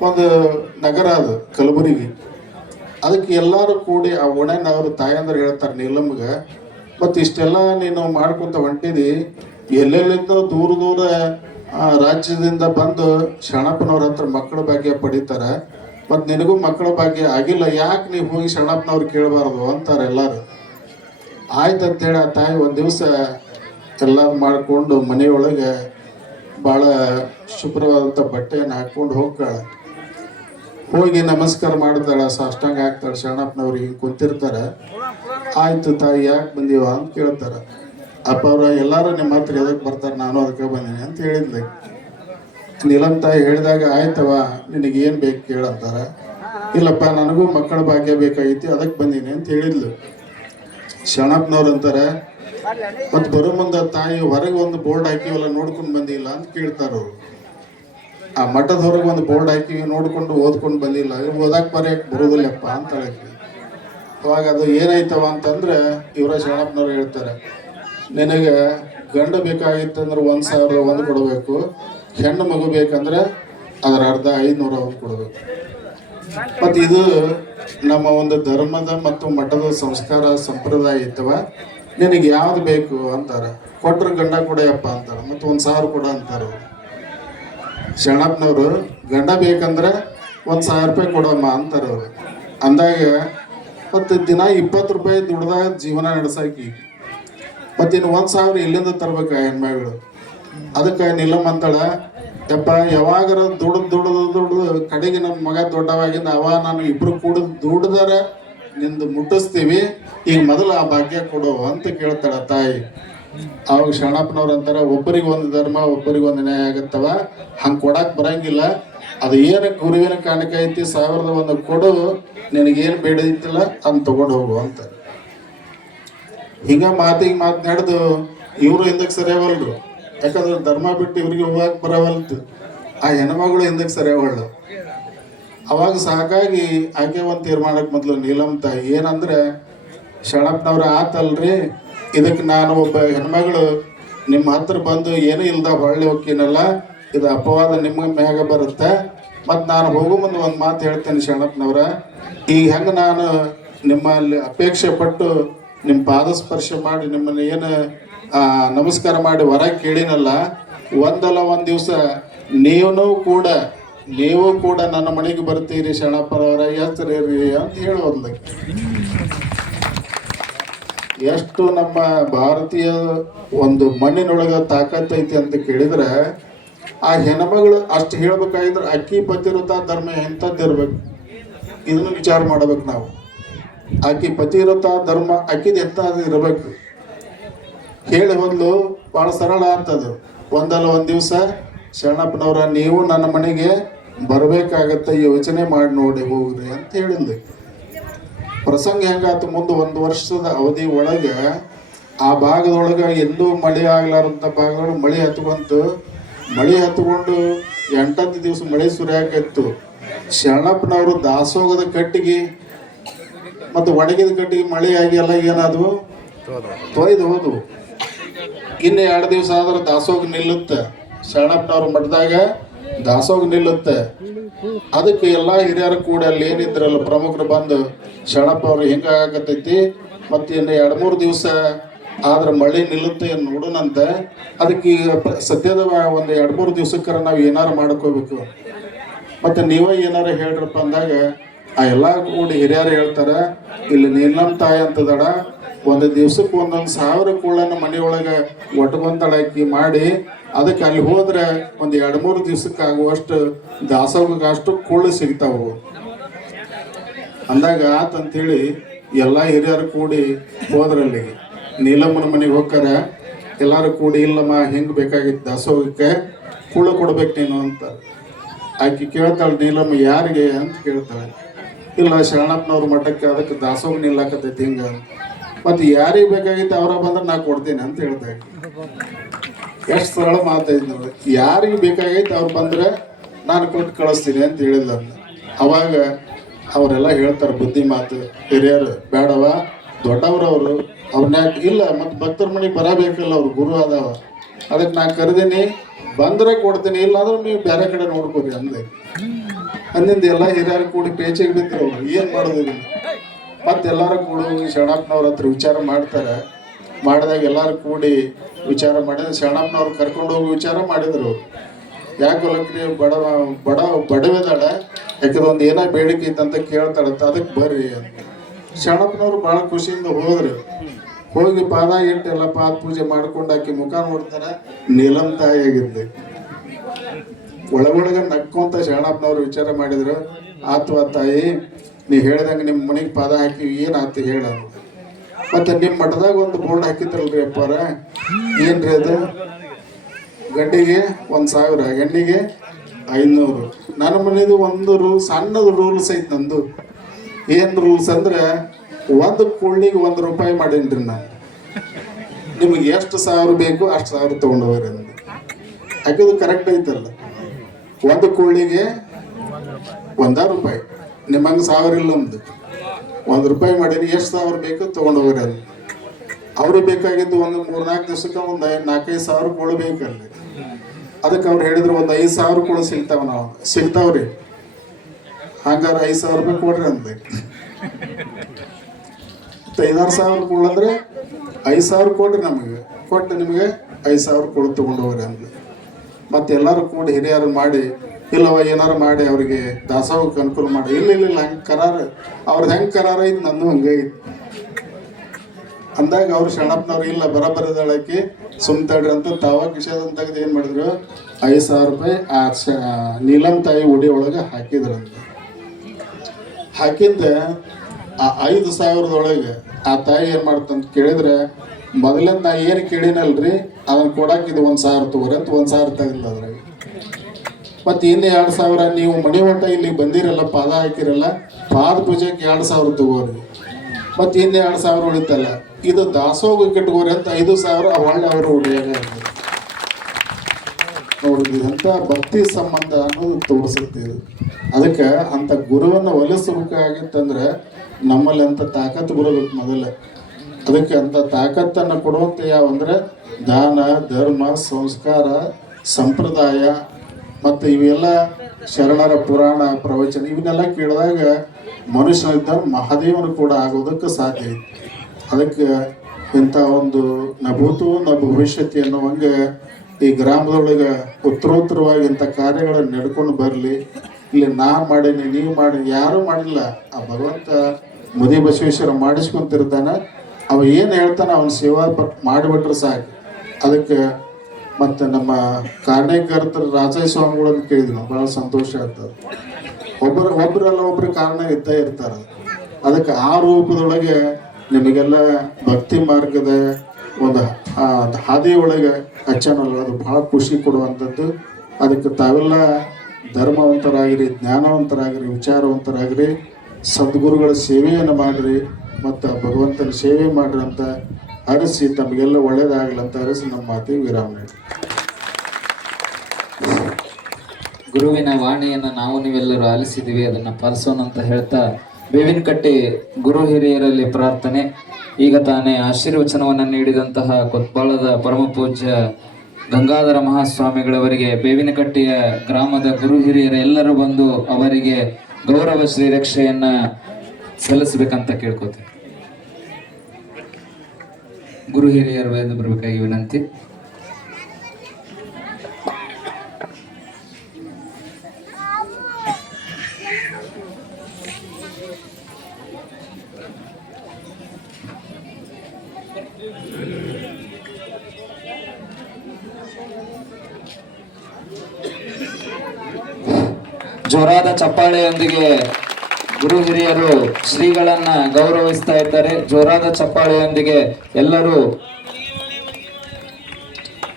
ಒಂದು ನಗರ ಅದು ಕಲಬುರಗಿ. ಅದಕ್ಕೆ ಎಲ್ಲರೂ ಕೂಡಿ ಆ ಒಣನವರು ತಾಯಂದ್ರೆ ಹೇಳ್ತಾರೆ ನೀಲಮ್ಗೆ ಮತ್ತು ಇಷ್ಟೆಲ್ಲ ನೀನು ಮಾಡ್ಕೊಂತ ಹೊಂಟಿದಿ, ಎಲ್ಲೆಲ್ಲಿಂದ ದೂರ ದೂರ ರಾಜ್ಯದಿಂದ ಬಂದು ಶರಣಪ್ಪನವ್ರ ಹತ್ರ ಮಕ್ಕಳ ಭಾಗ್ಯ ಪಡಿತಾರೆ, ಮತ್ತು ನಿನಗೂ ಮಕ್ಕಳ ಭಾಗ್ಯ ಆಗಿಲ್ಲ, ಯಾಕೆ ನೀವು ಹೋಗಿ ಶರಣಪ್ಪನವ್ರು ಕೇಳಬಾರ್ದು? ಅಂತಾರೆ ಎಲ್ಲರೂ. ಆಯ್ತು ಅಂತೇಳಿ ಆ ತಾಯಿ ಒಂದು ದಿವಸ ಎಲ್ಲ ಮಾಡಿಕೊಂಡು ಮನೆಯೊಳಗೆ ಭಾಳ ಶುಭ್ರವಾದಂಥ ಬಟ್ಟೆಯನ್ನು ಹಾಕ್ಕೊಂಡು ಹೋಗ್ತಾಳೆ. ಹೋಗಿ ನಮಸ್ಕಾರ ಮಾಡ್ತಾಳೆ, ಸಾಷ್ಟಾಂಗ ಹಾಕ್ತಾಳೆ, ಶರಣಪ್ಪನವ್ರು ಹಿಂಗೆ ಕುಂತಿರ್ತಾರೆ. ಆಯ್ತು ತಾಯಿ, ಯಾಕೆ ಬಂದೀವ ಅಂತ ಕೇಳ್ತಾರೆ. ಅಪ್ಪ ಅವ್ರ ಎಲ್ಲರೂ ನಿಮ್ಮ ಹತ್ರ ಎದಕ್ಕೆ ಬರ್ತಾರೆ, ನಾನು ಅದಕ್ಕೆ ಬಂದೀನಿ ಅಂತ ಹೇಳಿದ್ಲೆ. ನೀಲಂ ತಾಯಿ ಹೇಳಿದಾಗ ಆಯ್ತವ ನಿನಗೆ ಏನು ಬೇಕು ಕೇಳಂತಾರ ಇಲ್ಲಪ್ಪ, ನನಗೂ ಮಕ್ಕಳ ಭಾಗ್ಯ ಬೇಕಾಗಿತ್ತು, ಅದಕ್ಕೆ ಬಂದೀನಿ ಅಂತ ಹೇಳಿದ್ಲು. ಶರಣಪ್ಪನವ್ರು ಅಂತಾರೆ, ಮತ್ತು ಬರೋ ಮುಂದೆ ತಾಯಿ, ಹೊರಗೆ ಒಂದು ಬೋರ್ಡ್ ಹಾಕಿವಲ್ಲ, ನೋಡ್ಕೊಂಡು ಬಂದಿಲ್ಲ ಅಂತ ಕೇಳ್ತಾರ ಅವ್ರು. ಆ ಮಠದ ಒಂದು ಬೋರ್ಡ್ ಹಾಕಿ ನೋಡ್ಕೊಂಡು ಓದ್ಕೊಂಡು ಬಂದಿಲ್ಲ. ಓದಕ್ ಬರೆಯಕ್ಕೆ ಬರೋದಿಲ್ಲಪ್ಪ ಅಂತ ಹೇಳಕ್ಕೆ ಅವಾಗ ಅದು ಏನಾಯ್ತವ ಅಂತಂದ್ರೆ ಇವರ ಶರಣಪ್ಪನವ್ರು ಹೇಳ್ತಾರೆ, ನಿನಗೆ ಗಂಡ ಬೇಕಾಗಿತ್ತಂದ್ರೆ ಒಂದು ಸಾವಿರ ಒಂದು ಕೊಡಬೇಕು, ಹೆಣ್ಣು ಮಗು ಬೇಕಂದ್ರೆ ಅದರ ಅರ್ಧ ಐನೂರ ಒಂದು ಕೊಡಬೇಕು. ಮತ್ತು ಇದು ನಮ್ಮ ಒಂದು ಧರ್ಮದ ಮತ್ತು ಮಠದ ಸಂಸ್ಕಾರ ಸಂಪ್ರದಾಯ ಇತ್ತವ, ನಿನಗೆ ಯಾವ್ದು ಬೇಕು? ಅಂತಾರೆ. ಕೊಟ್ರ ಗಂಡ ಕೊಡೆಯಪ್ಪ ಅಂತಾರೆ. ಮತ್ತು ಒಂದು ಸಾವಿರ ಕೊಡ ಅಂತಾರೆ ಶರಣಪ್ಪನವರು, ಗಂಡ ಬೇಕಂದ್ರೆ ಒಂದು ಸಾವಿರ ರೂಪಾಯಿ ಕೊಡಮ್ಮ ಅಂತಾರೆ ಅವರು. ಅಂದಾಗ ಮತ್ತು ದಿನ ಇಪ್ಪತ್ತು ರೂಪಾಯಿ ದುಡ್ದಾಗ ಜೀವನ ನಡೆಸಾಕಿ ಮತ್ತು ಇನ್ನು ಒಂದು ಸಾವಿರ ಎಲ್ಲಿಂದ ತರ್ಬೇಕು ಹೆಣ್ಮಗಳು ಅದಕ್ಕೆ ನಿಲ್ಲಮ್ಮ ಅಂತಾಳೆ, ಯಪ್ಪ, ಯಾವಾಗಾರ ದುಡ್ದು ದುಡ್ದು ದುಡ್ದು ಕಡೆಗೆ ನಮ್ಮ ಮಗ ದೊಡ್ಡವಾಗಿಂದ ಅವ ನಾನು ಇಬ್ರು ಕೂಡ ದುಡ್ದಾರ ನಿಂದು ಮುಟ್ಟಿಸ್ತೀವಿ, ಈಗ ಮೊದಲು ಆ ಭಾಗ್ಯ ಕೊಡು ಅಂತ ಕೇಳ್ತಾಳೆ ತಾಯಿ. ಅವಾಗ ಶರಣಪ್ಪನವ್ರು ಅಂತಾರೆ, ಒಬ್ಬರಿಗೆ ಒಂದು ಧರ್ಮ, ಒಬ್ಬರಿಗೆ ಒಂದು ನ್ಯಾಯ ಆಗತ್ತವ? ಹಂಗೆ ಕೊಡಕ್ ಬರಂಗಿಲ್ಲ. ಅದು ಏನು ಗುರುವಿನ ಕಾಣಿಕೆ ಐತಿ, ಸಾವಿರದ ಒಂದು ಕೊಡು, ನಿನಗೇನು ಬೇಡ ಐತಿಲ್ಲ ಅದನ್ನ ತಗೊಂಡು ಹೋಗು ಅಂತ. ಹಿಂಗ ಮಾತಿಗೆ ಮಾತು ನಡೆದು ಇವರು ಹಿಂದಕ್ಕೆ ಸರಿಯಾಗಲ್ರು ಯಾಕಂದ್ರೆ ಧರ್ಮ ಬಿಟ್ಟು ಇವ್ರಿಗೆ ಹೋಗಕ್ಕೆ ಬರವಲ್ತು ಆ ಹೆಣ್ಮಗಳು ಹಿಂದಕ್ಕೆ ಸರಿಯಾಗಳ್ಳು ಅವಾಗ ಸಾಕಾಗಿ ಆಕೆ ಒಂದು ತೀರ್ಮಾನಕ್ಕೆ ಮೊದಲು ನೀಲಮ್ ತಾಯಿ ಏನಂದ್ರೆ, ಶರಣಪ್ಪನವ್ರ ಆತಲ್ರಿ ಇದಕ್ಕೆ ನಾನು ಒಬ್ಬ ಹೆಣ್ಮಗಳು, ನಿಮ್ಮ ಹತ್ರ ಬಂದು ಏನೂ ಇಲ್ದ ಹೊಳ್ಳಿ ಹೋಗ್ತೀನಲ್ಲ ಇದು ಅಪವಾದ ನಿಮ್ಮ ಮ್ಯಾಗ ಬರುತ್ತೆ. ಮತ್ತು ನಾನು ಹೋಗೋ ಮುಂದೆ ಒಂದು ಮಾತು ಹೇಳ್ತೇನೆ ಶರಣಪ್ಪನವ್ರ. ಈಗ ಹೆಂಗೆ ನಾನು ನಿಮ್ಮಲ್ಲಿ ಅಪೇಕ್ಷೆ ಪಟ್ಟು ನಿಮ್ಮ ಪಾದ ಸ್ಪರ್ಶ ಮಾಡಿ ನಿಮ್ಮನ್ನ ಏನು ನಮಸ್ಕಾರ ಮಾಡಿ ವರ ಕೇಳಿನಲ್ಲ, ಒಂದಲ್ಲ ಒಂದು ದಿವಸ ನೀವು ಕೂಡ ನೀವು ಕೂಡ ನನ್ನ ಮನೆಗೆ ಬರ್ತೀರಿ ಶರಣಪ್ಪನವರ ಹೆಸರಿರಿ ಅಂತ ಹೇಳೋದ್ಲ ಎಷ್ಟು ನಮ್ಮ ಭಾರತೀಯ ಒಂದು ಮಣ್ಣಿನೊಳಗ ತಾಕತ್ ಐತಿ ಅಂತ ಕೇಳಿದ್ರೆ, ಆ ಹೆಣ್ಮಗಳು ಅಷ್ಟು ಹೇಳ್ಬೇಕಾಗಿದ್ರೆ ಅಕ್ಕಿ ಪತಿರುತ ಧರ್ಮ ಎಂಥದ್ದಿರ್ಬೇಕು ಇದನ್ನು ವಿಚಾರ ಮಾಡ್ಬೇಕು ನಾವು. ಆಕಿ ಪತಿರುತ ಧರ್ಮ ಅಕ್ಕಿದ ಎಂಥದ್ದು ಇರಬೇಕು. ಹೇಳಿ ಮೊದಲು ಭಾಳ ಸರಳ ಅಂತದು ಒಂದಲ್ಲ ಒಂದು ದಿವಸ, ಶರಣಪ್ಪನವ್ರ, ನೀವು ನನ್ನ ಮನೆಗೆ ಬರಬೇಕಾಗತ್ತೆ ಯೋಚನೆ ಮಾಡಿ ನೋಡಿ ಹೋಗ್ರಿ ಅಂತ ಹೇಳಿದ್ಲು. ಪ್ರಸಂಗ ಹೆಂಗಾತು ಮುಂದೆ ಒಂದು ವರ್ಷದ ಅವಧಿ ಒಳಗೆ ಆ ಭಾಗದೊಳಗೆ ಎಲ್ಲೂ ಮಳೆ ಆಗ್ಲಾರಂಥ ಭಾಗದೊಳಗೆ ಮಳೆ ಹತ್ಕೊಂತು. ಮಳೆ ಹತ್ಕೊಂಡು ಎಂಟತ್ತು ದಿವಸ ಮಳೆ ಸುರಿಯಾಕತ್ತು. ಶರಣಪ್ಪನವರು ದಾಸೋಗದ ಕಟ್ಟಿಗೆ ಮತ್ತು ಒಣಗಿದ ಕಟ್ಟಿಗೆ ಮಳೆ ಆಗಿ ಎಲ್ಲ ಏನಾದವು? ತೊಯ್ದು ಹೋದು ಇನ್ನು ಎರಡು ದಿವಸ ಆದ್ರೆ ದಾಸೋಗ ನಿಲ್ಲುತ್ತೆ. ಶರಣಪ್ಪನವ್ರ ಮಠದಾಗ ದಾಸೋಗ ನಿಲ್ಲುತ್ತೆ. ಅದಕ್ಕೆ ಎಲ್ಲ ಹಿರಿಯರು ಕೂಡ ಅಲ್ಲಿ ಏನಿದ್ರಲ್ಲ ಪ್ರಮುಖರು ಬಂದು, ಶರಣಪ್ಪ ಅವ್ರು ಹಿಂಗಾಗತೈತಿ ಮತ್ತೆ ಇನ್ನು ಎರಡು ಮೂರು ದಿವಸ ಆದ್ರೆ ಮಳೆ ನಿಲ್ಲುತ್ತೆ ನೋಡೋಣಂತೆ ಅದಕ್ಕೆ ಸದ್ಯದ ಒಂದು ಎರಡು ಮೂರು ದಿವಸಕ್ಕರ ನಾವು ಏನಾರು ಮಾಡ್ಕೋಬೇಕು. ಮತ್ತೆ ನೀವೇ ಏನಾರು ಹೇಳ್ರಪ್ಪ ಅಂದಾಗ, ಆ ಎಲ್ಲ ಕೂಡಿ ಹಿರಿಯರು ಹೇಳ್ತಾರೆ, ಇಲ್ಲಿ ನೀಲಂ ತಾಯಿ ಅಂತದಡ ಒಂದು ದಿವ್ಸಕ್ಕೆ ಒಂದೊಂದು ಸಾವಿರ ಕೂಳನ್ನು ಮನೆಯೊಳಗೆ ಒಟ್ಕೊಂತಳಕ್ಕಿ ಮಾಡಿ ಅದಕ್ಕೆ ಅಲ್ಲಿ ಹೋದ್ರೆ ಒಂದು ಎರಡು ಮೂರು ದಿವಸಕ್ಕಾಗುವಷ್ಟು ದಾಸೋಹಕ್ಕೆ ಅಷ್ಟು ಕೂಳು ಸಿಗ್ತಾವು. ಅಂದಾಗ ಆತಂತೇಳಿ ಎಲ್ಲ ಹಿರಿಯರು ಕೂಡಿ ಹೋದ್ರಲ್ಲಿ. ನೀಲಮ್ಮನ ಮನೆಗೆ ಹೋಗ್ತಾರ ಎಲ್ಲರೂ ಕೂಡಿ, ಇಲ್ಲಮ್ಮ, ಹೆಂಗೆ ಬೇಕಾಗಿತ್ತು ದಾಸೋಹಕ್ಕೆ ಕೂಳು ಕೊಡ್ಬೇಕು ನೀನು ಅಂತ. ಆಕೆ ಕೇಳ್ತಾಳೆ, ನೀಲಮ್ಮ ಯಾರಿಗೆ ಅಂತ ಕೇಳ್ತಾಳೆ. ಇಲ್ಲ, ಶರಣಪ್ಪನವ್ರ ಮಠಕ್ಕೆ ಅದಕ್ಕೆ ದಾಸೋಹ ನಿಲ್ಲಕತ್ತೈತಿ ಹಿಂಗೆ ಮತ್ತು ಯಾರಿಗೆ ಬೇಕಾಗಿತ್ತು ಅವರ ಬಂದ್ರೆ ನಾ ಕೊಡ್ತೀನಿ ಅಂತ ಹೇಳ್ತಾ ಎಷ್ಟು ಸರಳ ಮಾತಾಯ್ತು ನೋಡಿ. ಯಾರಿಗೆ ಬೇಕಾಗೈತೆ ಅವ್ರು ಬಂದ್ರೆ ನಾನು ಕೊಟ್ಟು ಕಳಿಸ್ತೀನಿ ಅಂತ ಹೇಳಿಲ್ಲ. ಅವಾಗ ಅವರೆಲ್ಲ ಹೇಳ್ತಾರೆ, ಬುದ್ಧಿ ಮಾತು, ಹಿರಿಯರು ಬೇಡವ, ದೊಡ್ಡವ್ರವರು ಅವ್ರನ್ನ ಇಲ್ಲ, ಮತ್ತು ಭಕ್ತರ ಮನೆಗೆ ಬರಬೇಕಲ್ಲ, ಅವ್ರು ಗುರು ಅದಾವ ಅದಕ್ಕೆ ನಾನು ಕರೆದೀನಿ, ಬಂದರೆ ಕೊಡ್ತೀನಿ, ಇಲ್ಲಾಂದ್ರೆ ನೀವು ಬೇರೆ ಕಡೆ ನೋಡ್ಕೋರಿ ಅಂದೆ. ಅಂದಿಂದ ಎಲ್ಲ ಹಿರಿಯರು ಕೂಡಿ ಪೇಚಿಗೆ ಬಿದ್ದರು ಏನು ಮಾಡೋದು ಇದನ್ನ? ಮತ್ತೆ ಎಲ್ಲರೂ ಕೂಡ ಶರಣಪ್ಪನವ್ರ ಹತ್ರ ವಿಚಾರ ಮಾಡ್ತಾರೆ. ಮಾಡಿದಾಗ ಎಲ್ಲರೂ ಕೂಡಿ ವಿಚಾರ ಮಾಡಿದ್ರು. ಶರಣಪ್ಪನವ್ರು ಕರ್ಕೊಂಡು ಹೋಗಿ ವಿಚಾರ ಮಾಡಿದ್ರು. ಯಾಕೆ ಹೊಲಕ್ರಿ ಬಡ ಬಡ ಬಡವಿದಾಳ ಯಾಕಂದ್ರೆ ಒಂದು ಏನೋ ಬೇಡಿಕೆ ಇತ್ತಂತ ಕೇಳ್ತಾಳಂತ, ಅದಕ್ಕೆ ಬರ್ರಿ ಅಂತ. ಶರಣಪ್ಪನವ್ರು ಭಾಳ ಖುಷಿಯಿಂದ ಹೋದ್ರಿ. ಹೋಗಿ ಪಾದ ಇಟ್ಟು ಎಲ್ಲ ಪಾದ ಪೂಜೆ ಮಾಡ್ಕೊಂಡು ಆಕಿ ಮುಖ ನೋಡ್ತಾರೆ, ನೀಲಂ ತಾಯಿ ಆಗಿದ್ದೆ ಒಳಗೊಳಗೆ ನಕ್ಕೊಂತ ಶರಣಪ್ಪನವ್ರು ವಿಚಾರ ಮಾಡಿದ್ರು. ಆತ್ವಾ ತಾಯಿ, ನೀ ಹೇಳ್ದಂಗೆ ನಿಮ್ಮ ಮನೆಗೆ ಪಾದ ಹಾಕಿ ಏನಾಯ್ತು ಹೇಳ ಮತ್ತೆ ನಿಮ್ಮ ಮಠದಾಗ ಒಂದು ಬೋರ್ಡ್ ಹಾಕಿದ್ರಲ್ರಿ ಅಪ್ಪಾರ? ಏನ್ರಿ ಅದು? ಗಂಡಿಗೆ ಒಂದು ಸಾವಿರ, ಹೆಣ್ಣಿಗೆ ಐನೂರು. ನನ್ನ ಮನೇದು ಒಂದು ರೂಲ್ ಸಣ್ಣದು ರೂಲ್ಸ್ ಐತೆ ನಂದು. ಏನು ರೂಲ್ಸ್ ಅಂದ್ರೆ ಒಂದು ಕುಳ್ಳಿಗೆ ಒಂದು ರೂಪಾಯಿ ಮಾಡೀನಿ ನಾನು. ನಿಮಗೆ ಎಷ್ಟು ಸಾವಿರ ಬೇಕು ಅಷ್ಟು ಸಾವಿರ ತಗೊಂಡವ್ರಿ ಅಂದ್ರೆ ಹಾಕಿದ್ ಕರೆಕ್ಟ್ ಐತಲ್ಲ. ಒಂದು ಕುಳ್ಳಿಗೆ ಒಂದ ರೂಪಾಯಿ. ನಿಮ್ಮಂಗೆ ಸಾವಿರ ಇಲ್ಲ ಒಂದು ಒಂದು ರೂಪಾಯಿ ಮಾಡೀನಿ ಎಷ್ಟು ಸಾವಿರ ಬೇಕು ತೊಗೊಂಡು ಹೋಗ್ರಿ. ಅಲ್ಲಿ ಅವ್ರಿಗೆ ಬೇಕಾಗಿದ್ದು ಒಂದು ಮೂರ್ನಾಲ್ಕು ದಿವಸಕ್ಕೆ ಒಂದು ನಾಲ್ಕೈದು ಸಾವಿರ ಕೊಡಬೇಕಲ್ಲಿ ಬೇಕಲ್ಲಿ ಅದಕ್ಕೆ ಅವ್ರು ಹೇಳಿದ್ರು ಒಂದು ಐದು ಸಾವಿರ ಕೂಡ ಸಿಗ್ತಾವ ನಾವು. ಸಿಗ್ತಾವ್ರಿ. ಹಂಗಾರೆ ಐದು ಸಾವಿರ ರೂಪಾಯಿ ಕೊಡ್ರಿ ಅಂದೆ ಐದಾರು ಸಾವಿರ ಕೊಡಂದ್ರೆ ಐದು ಸಾವಿರ ಕೊಡ್ರಿ ನಮಗೆ. ಕೊಟ್ಟು ನಿಮಗೆ ಐದು ಸಾವಿರ ಕೊಡು ತೊಗೊಂಡು ಹೋಗ್ರಿ ಅಂದೆ ಮತ್ತೆ ಎಲ್ಲರೂ ಕೂಡಿ ಹಿರಿಯರು ಮಾಡಿ ಇಲ್ಲವ ಏನಾರ ಮಾಡಿ ಅವರಿಗೆ ದಾಸೋಹಕ್ಕೆ ಅನುಕೂಲ ಮಾಡಿ. ಇಲ್ಲ ಇಲ್ಲ ಇಲ್ಲ, ಹಂಗೆ ಕರಾರ. ಅವ್ರದ್ದು ಹೆಂಗೆ ಕರಾರ ಐತಿ ನಂದು ಹಂಗೆ ಐತಿ. ಅಂದಾಗ ಅವ್ರು ಶರಣಪ್ಪನವ್ರು ಇಲ್ಲ ಬರಬರದಳಕ್ಕೆ ಸುಮ್ ತಡ್ರಿ ಅಂತ ತಾವ ಕಿಶಾದ ತೆಗೆದು ಏನು ಮಾಡಿದ್ರು? ಐದು ಸಾವಿರ ರೂಪಾಯಿ ಆ ಶ, ನೀಲಂ ತಾಯಿ ಉಡಿ ಒಳಗೆ ಹಾಕಿದ್ರಂತ. ಹಾಕಿದ್ದ ಆ ಐದು ಸಾವಿರದೊಳಗೆ ಆ ತಾಯಿ ಏನು ಮಾಡ್ತಂತ ಕೇಳಿದ್ರೆ ಮೊದಲೇ ನಾ ಏನು ಕೇಳಿನಲ್ರಿ ಅದನ್ನು ಕೊಡಕ್ಕೆ ಇದು ಒಂದು ಸಾವಿರ ತಗೋರಿ ಅಂತ ಒಂದು ಸಾವಿರ ತೆಗೆದಿಲ್ಲ ಅದ್ರಾಗ. ಮತ್ತೆ ಇನ್ನು ಎರಡು ಸಾವಿರ ನೀವು ಮನೆ ಒಟ್ಟ ಇಲ್ಲಿ ಬಂದಿರಲ್ಲ ಪಾದ ಹಾಕಿರಲ್ಲ. ಪಾದ ಪೂಜೆಗೆ ಎರಡು ಸಾವಿರ ತಗೋರಿ. ಮತ್ತೆ ಇನ್ನು ಎರಡು ಸಾವಿರ ಉಳಿತಲ್ಲ. ಇದು ದಾಸೋಹಕ್ಕೆ ಇಟ್ಕೋರಿ ಅಂತ ಐದು ಸಾವಿರ ಒಳ್ಳೆ ಅವರು ಉಳಿಯಾಗ ನೋಡಿದ್ವಿ ಅಂತ ಭಕ್ತಿ ಸಂಬಂಧ ಅನ್ನೋದು ತೋರಿಸುತ್ತೆ ಇದು. ಅದಕ್ಕೆ ಅಂತ ಗುರುವನ್ನು ಒಲಿಸಬೇಕಾಗಿತ್ತಂದ್ರೆ ನಮ್ಮಲ್ಲಿ ಅಂತ ತಾಕತ್ತು ಬರಬೇಕು ಮೊದಲೇ. ಅದಕ್ಕೆ ಅಂತ ತಾಕತ್ತನ್ನು ಕೊಡುವಂತ ಯಾವಂದ್ರೆ ದಾನ, ಧರ್ಮ, ಸಂಸ್ಕಾರ, ಸಂಪ್ರದಾಯ ಮತ್ತು ಇವೆಲ್ಲ ಶರಣರ ಪುರಾಣ, ಪ್ರವಚನ, ಇವನ್ನೆಲ್ಲ ಕೇಳಿದಾಗ ಮನುಷ್ಯನಿದ್ದ ಮಹಾದೇವನು ಕೂಡ ಆಗೋದಕ್ಕೆ ಸಾಧ್ಯ ಐತಿ. ಅದಕ್ಕೆ ಇಂಥ ಒಂದು ನಭೂತು ಭೂತು ನ ಭವಿಷ್ಯತಿ ಅನ್ನುವಂಗೆ ಈ ಗ್ರಾಮದೊಳಗೆ ಉತ್ತರೋತ್ತರವಾಗಿ ಇಂಥ ಕಾರ್ಯಗಳನ್ನು ನಡ್ಕೊಂಡು ಬರಲಿ. ಇಲ್ಲಿ ನಾನು ಮಾಡೀನಿ, ನೀವು ಮಾಡಿ ಯಾರೂ ಮಾಡಿಲ್ಲ. ಆ ಭಗವಂತ ಮುದಿ ಬಸವೇಶ್ವರ ಮಾಡಿಸ್ಕೊಂತಿರ್ತಾನೆ. ಅವ ಏನು ಹೇಳ್ತಾನೆ ಅವನ ಸೇವಾ ಮಾಡಿಬಿಟ್ರೆ ಸಾಕು. ಅದಕ್ಕೆ ಮತ್ತು ನಮ್ಮ ಕಾರಣಕರ್ತರ ರಾಜಯ್ಯ ಸ್ವಾಮಿಗಳನ್ನು ಕೇಳಿದ್ವಿ. ಭಾಳ ಸಂತೋಷ ಆಗ್ತದೆ. ಒಬ್ಬರು ಒಬ್ಬರಲ್ಲ ಒಬ್ಬರು ಕಾರಣ ಇದ್ದೇ ಇರ್ತಾರೆ. ಅದಕ್ಕೆ ಆ ರೂಪದೊಳಗೆ ನಿಮಗೆಲ್ಲ ಭಕ್ತಿ ಮಾರ್ಗದ ಒಂದು ಹಾದಿಯೊಳಗೆ ಹಚ್ಚನಲ್ಲ, ಅದು ಭಾಳ ಖುಷಿ ಕೊಡುವಂಥದ್ದು. ಅದಕ್ಕೆ ತಾವೆಲ್ಲ ಧರ್ಮವಂತರಾಗಿರಿ, ಜ್ಞಾನವಂತರಾಗಿರಿ, ವಿಚಾರವಂತರಾಗಿರಿ, ಸದ್ಗುರುಗಳ ಸೇವೆಯನ್ನು ಮಾಡಿರಿ ಮತ್ತು ಭಗವಂತನ ಸೇವೆ ಮಾಡಿರಿ ಅಂತ ಹರಿಸಿ ತಮಗೆಲ್ಲ ಒಳ್ಳೇದಾಗಲಿ ಅಂತ ಹರಿಸಿ ನಮ್ಮ ಮಾತಿಗೆ ವಿರಾಮ ನೀಡಿ ಗುರುವಿನ ವಾಣಿಯನ್ನು ನಾವು ನೀವೆಲ್ಲರೂ ಆಲಿಸಿದ್ದೀವಿ, ಅದನ್ನ ಪಾಲಿಸೋಣ ಅಂತ ಹೇಳ್ತಾ ಬೇವಿನ ಕಟ್ಟಿ ಗುರು ಹಿರಿಯರಲ್ಲಿ ಪ್ರಾರ್ಥನೆ. ಈಗ ತಾನೇ ಆಶೀರ್ವಚನವನ್ನ ನೀಡಿದಂತಹ ಕೊತ್ಬಾಳದ ಪರಮ ಪೂಜ್ಯ ಗಂಗಾಧರ ಮಹಾಸ್ವಾಮಿಗಳವರಿಗೆ, ಬೇವಿನಕಟ್ಟೆಯ ಗ್ರಾಮದ ಗುರು ಹಿರಿಯರ ಎಲ್ಲರೂ ಬಂದು ಅವರಿಗೆ ಗೌರವ ಶ್ರೀರಕ್ಷೆಯನ್ನ ಸಲ್ಲಿಸಬೇಕಂತ ಕೇಳ್ಕೊತೀವಿ ಗುರು ಹಿರಿಯರು ಎಂದು ಬರಬೇಕಾಗಿ ವಿನಂತಿ. ಜೋರಾದ ಚಪ್ಪಾಳೆಯೊಂದಿಗೆ ಗುರು ಹಿರಿಯರು ಶ್ರೀಗಳನ್ನ ಗೌರವಿಸ್ತಾ ಇದ್ದಾರೆ. ಜೋರಾದ ಚಪ್ಪಾಳೆಯೊಂದಿಗೆ ಎಲ್ಲರೂ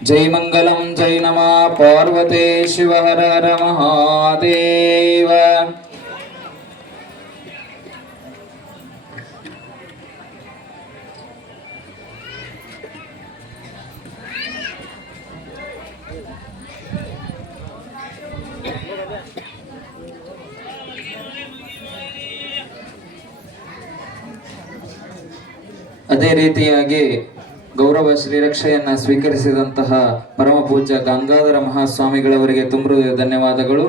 ಜೈ ಮಂಗಲಂ, ಜೈ ನಮ, ಪಾರ್ವತೇ ಶಿವಹರ ಹರ ಮಹಾದೇವ. ರೀತಿಯಾಗಿ ಗೌರವ ಶ್ರೀರಕ್ಷೆಯನ್ನ ಸ್ವೀಕರಿಸಿದಂತಹ ಪರಮ ಪೂಜ್ಯ ಗಂಗಾಧರ ಮಹಾಸ್ವಾಮಿಗಳವರಿಗೆ ತುಂಬ ಧನ್ಯವಾದಗಳು.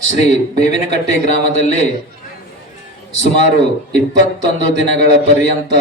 ಶ್ರೀ ಬೇವಿನಕಟ್ಟೆ ಗ್ರಾಮದಲ್ಲಿ ಸುಮಾರು ಇಪ್ಪತ್ತೊಂದು ದಿನಗಳ ಪರ್ಯಂತ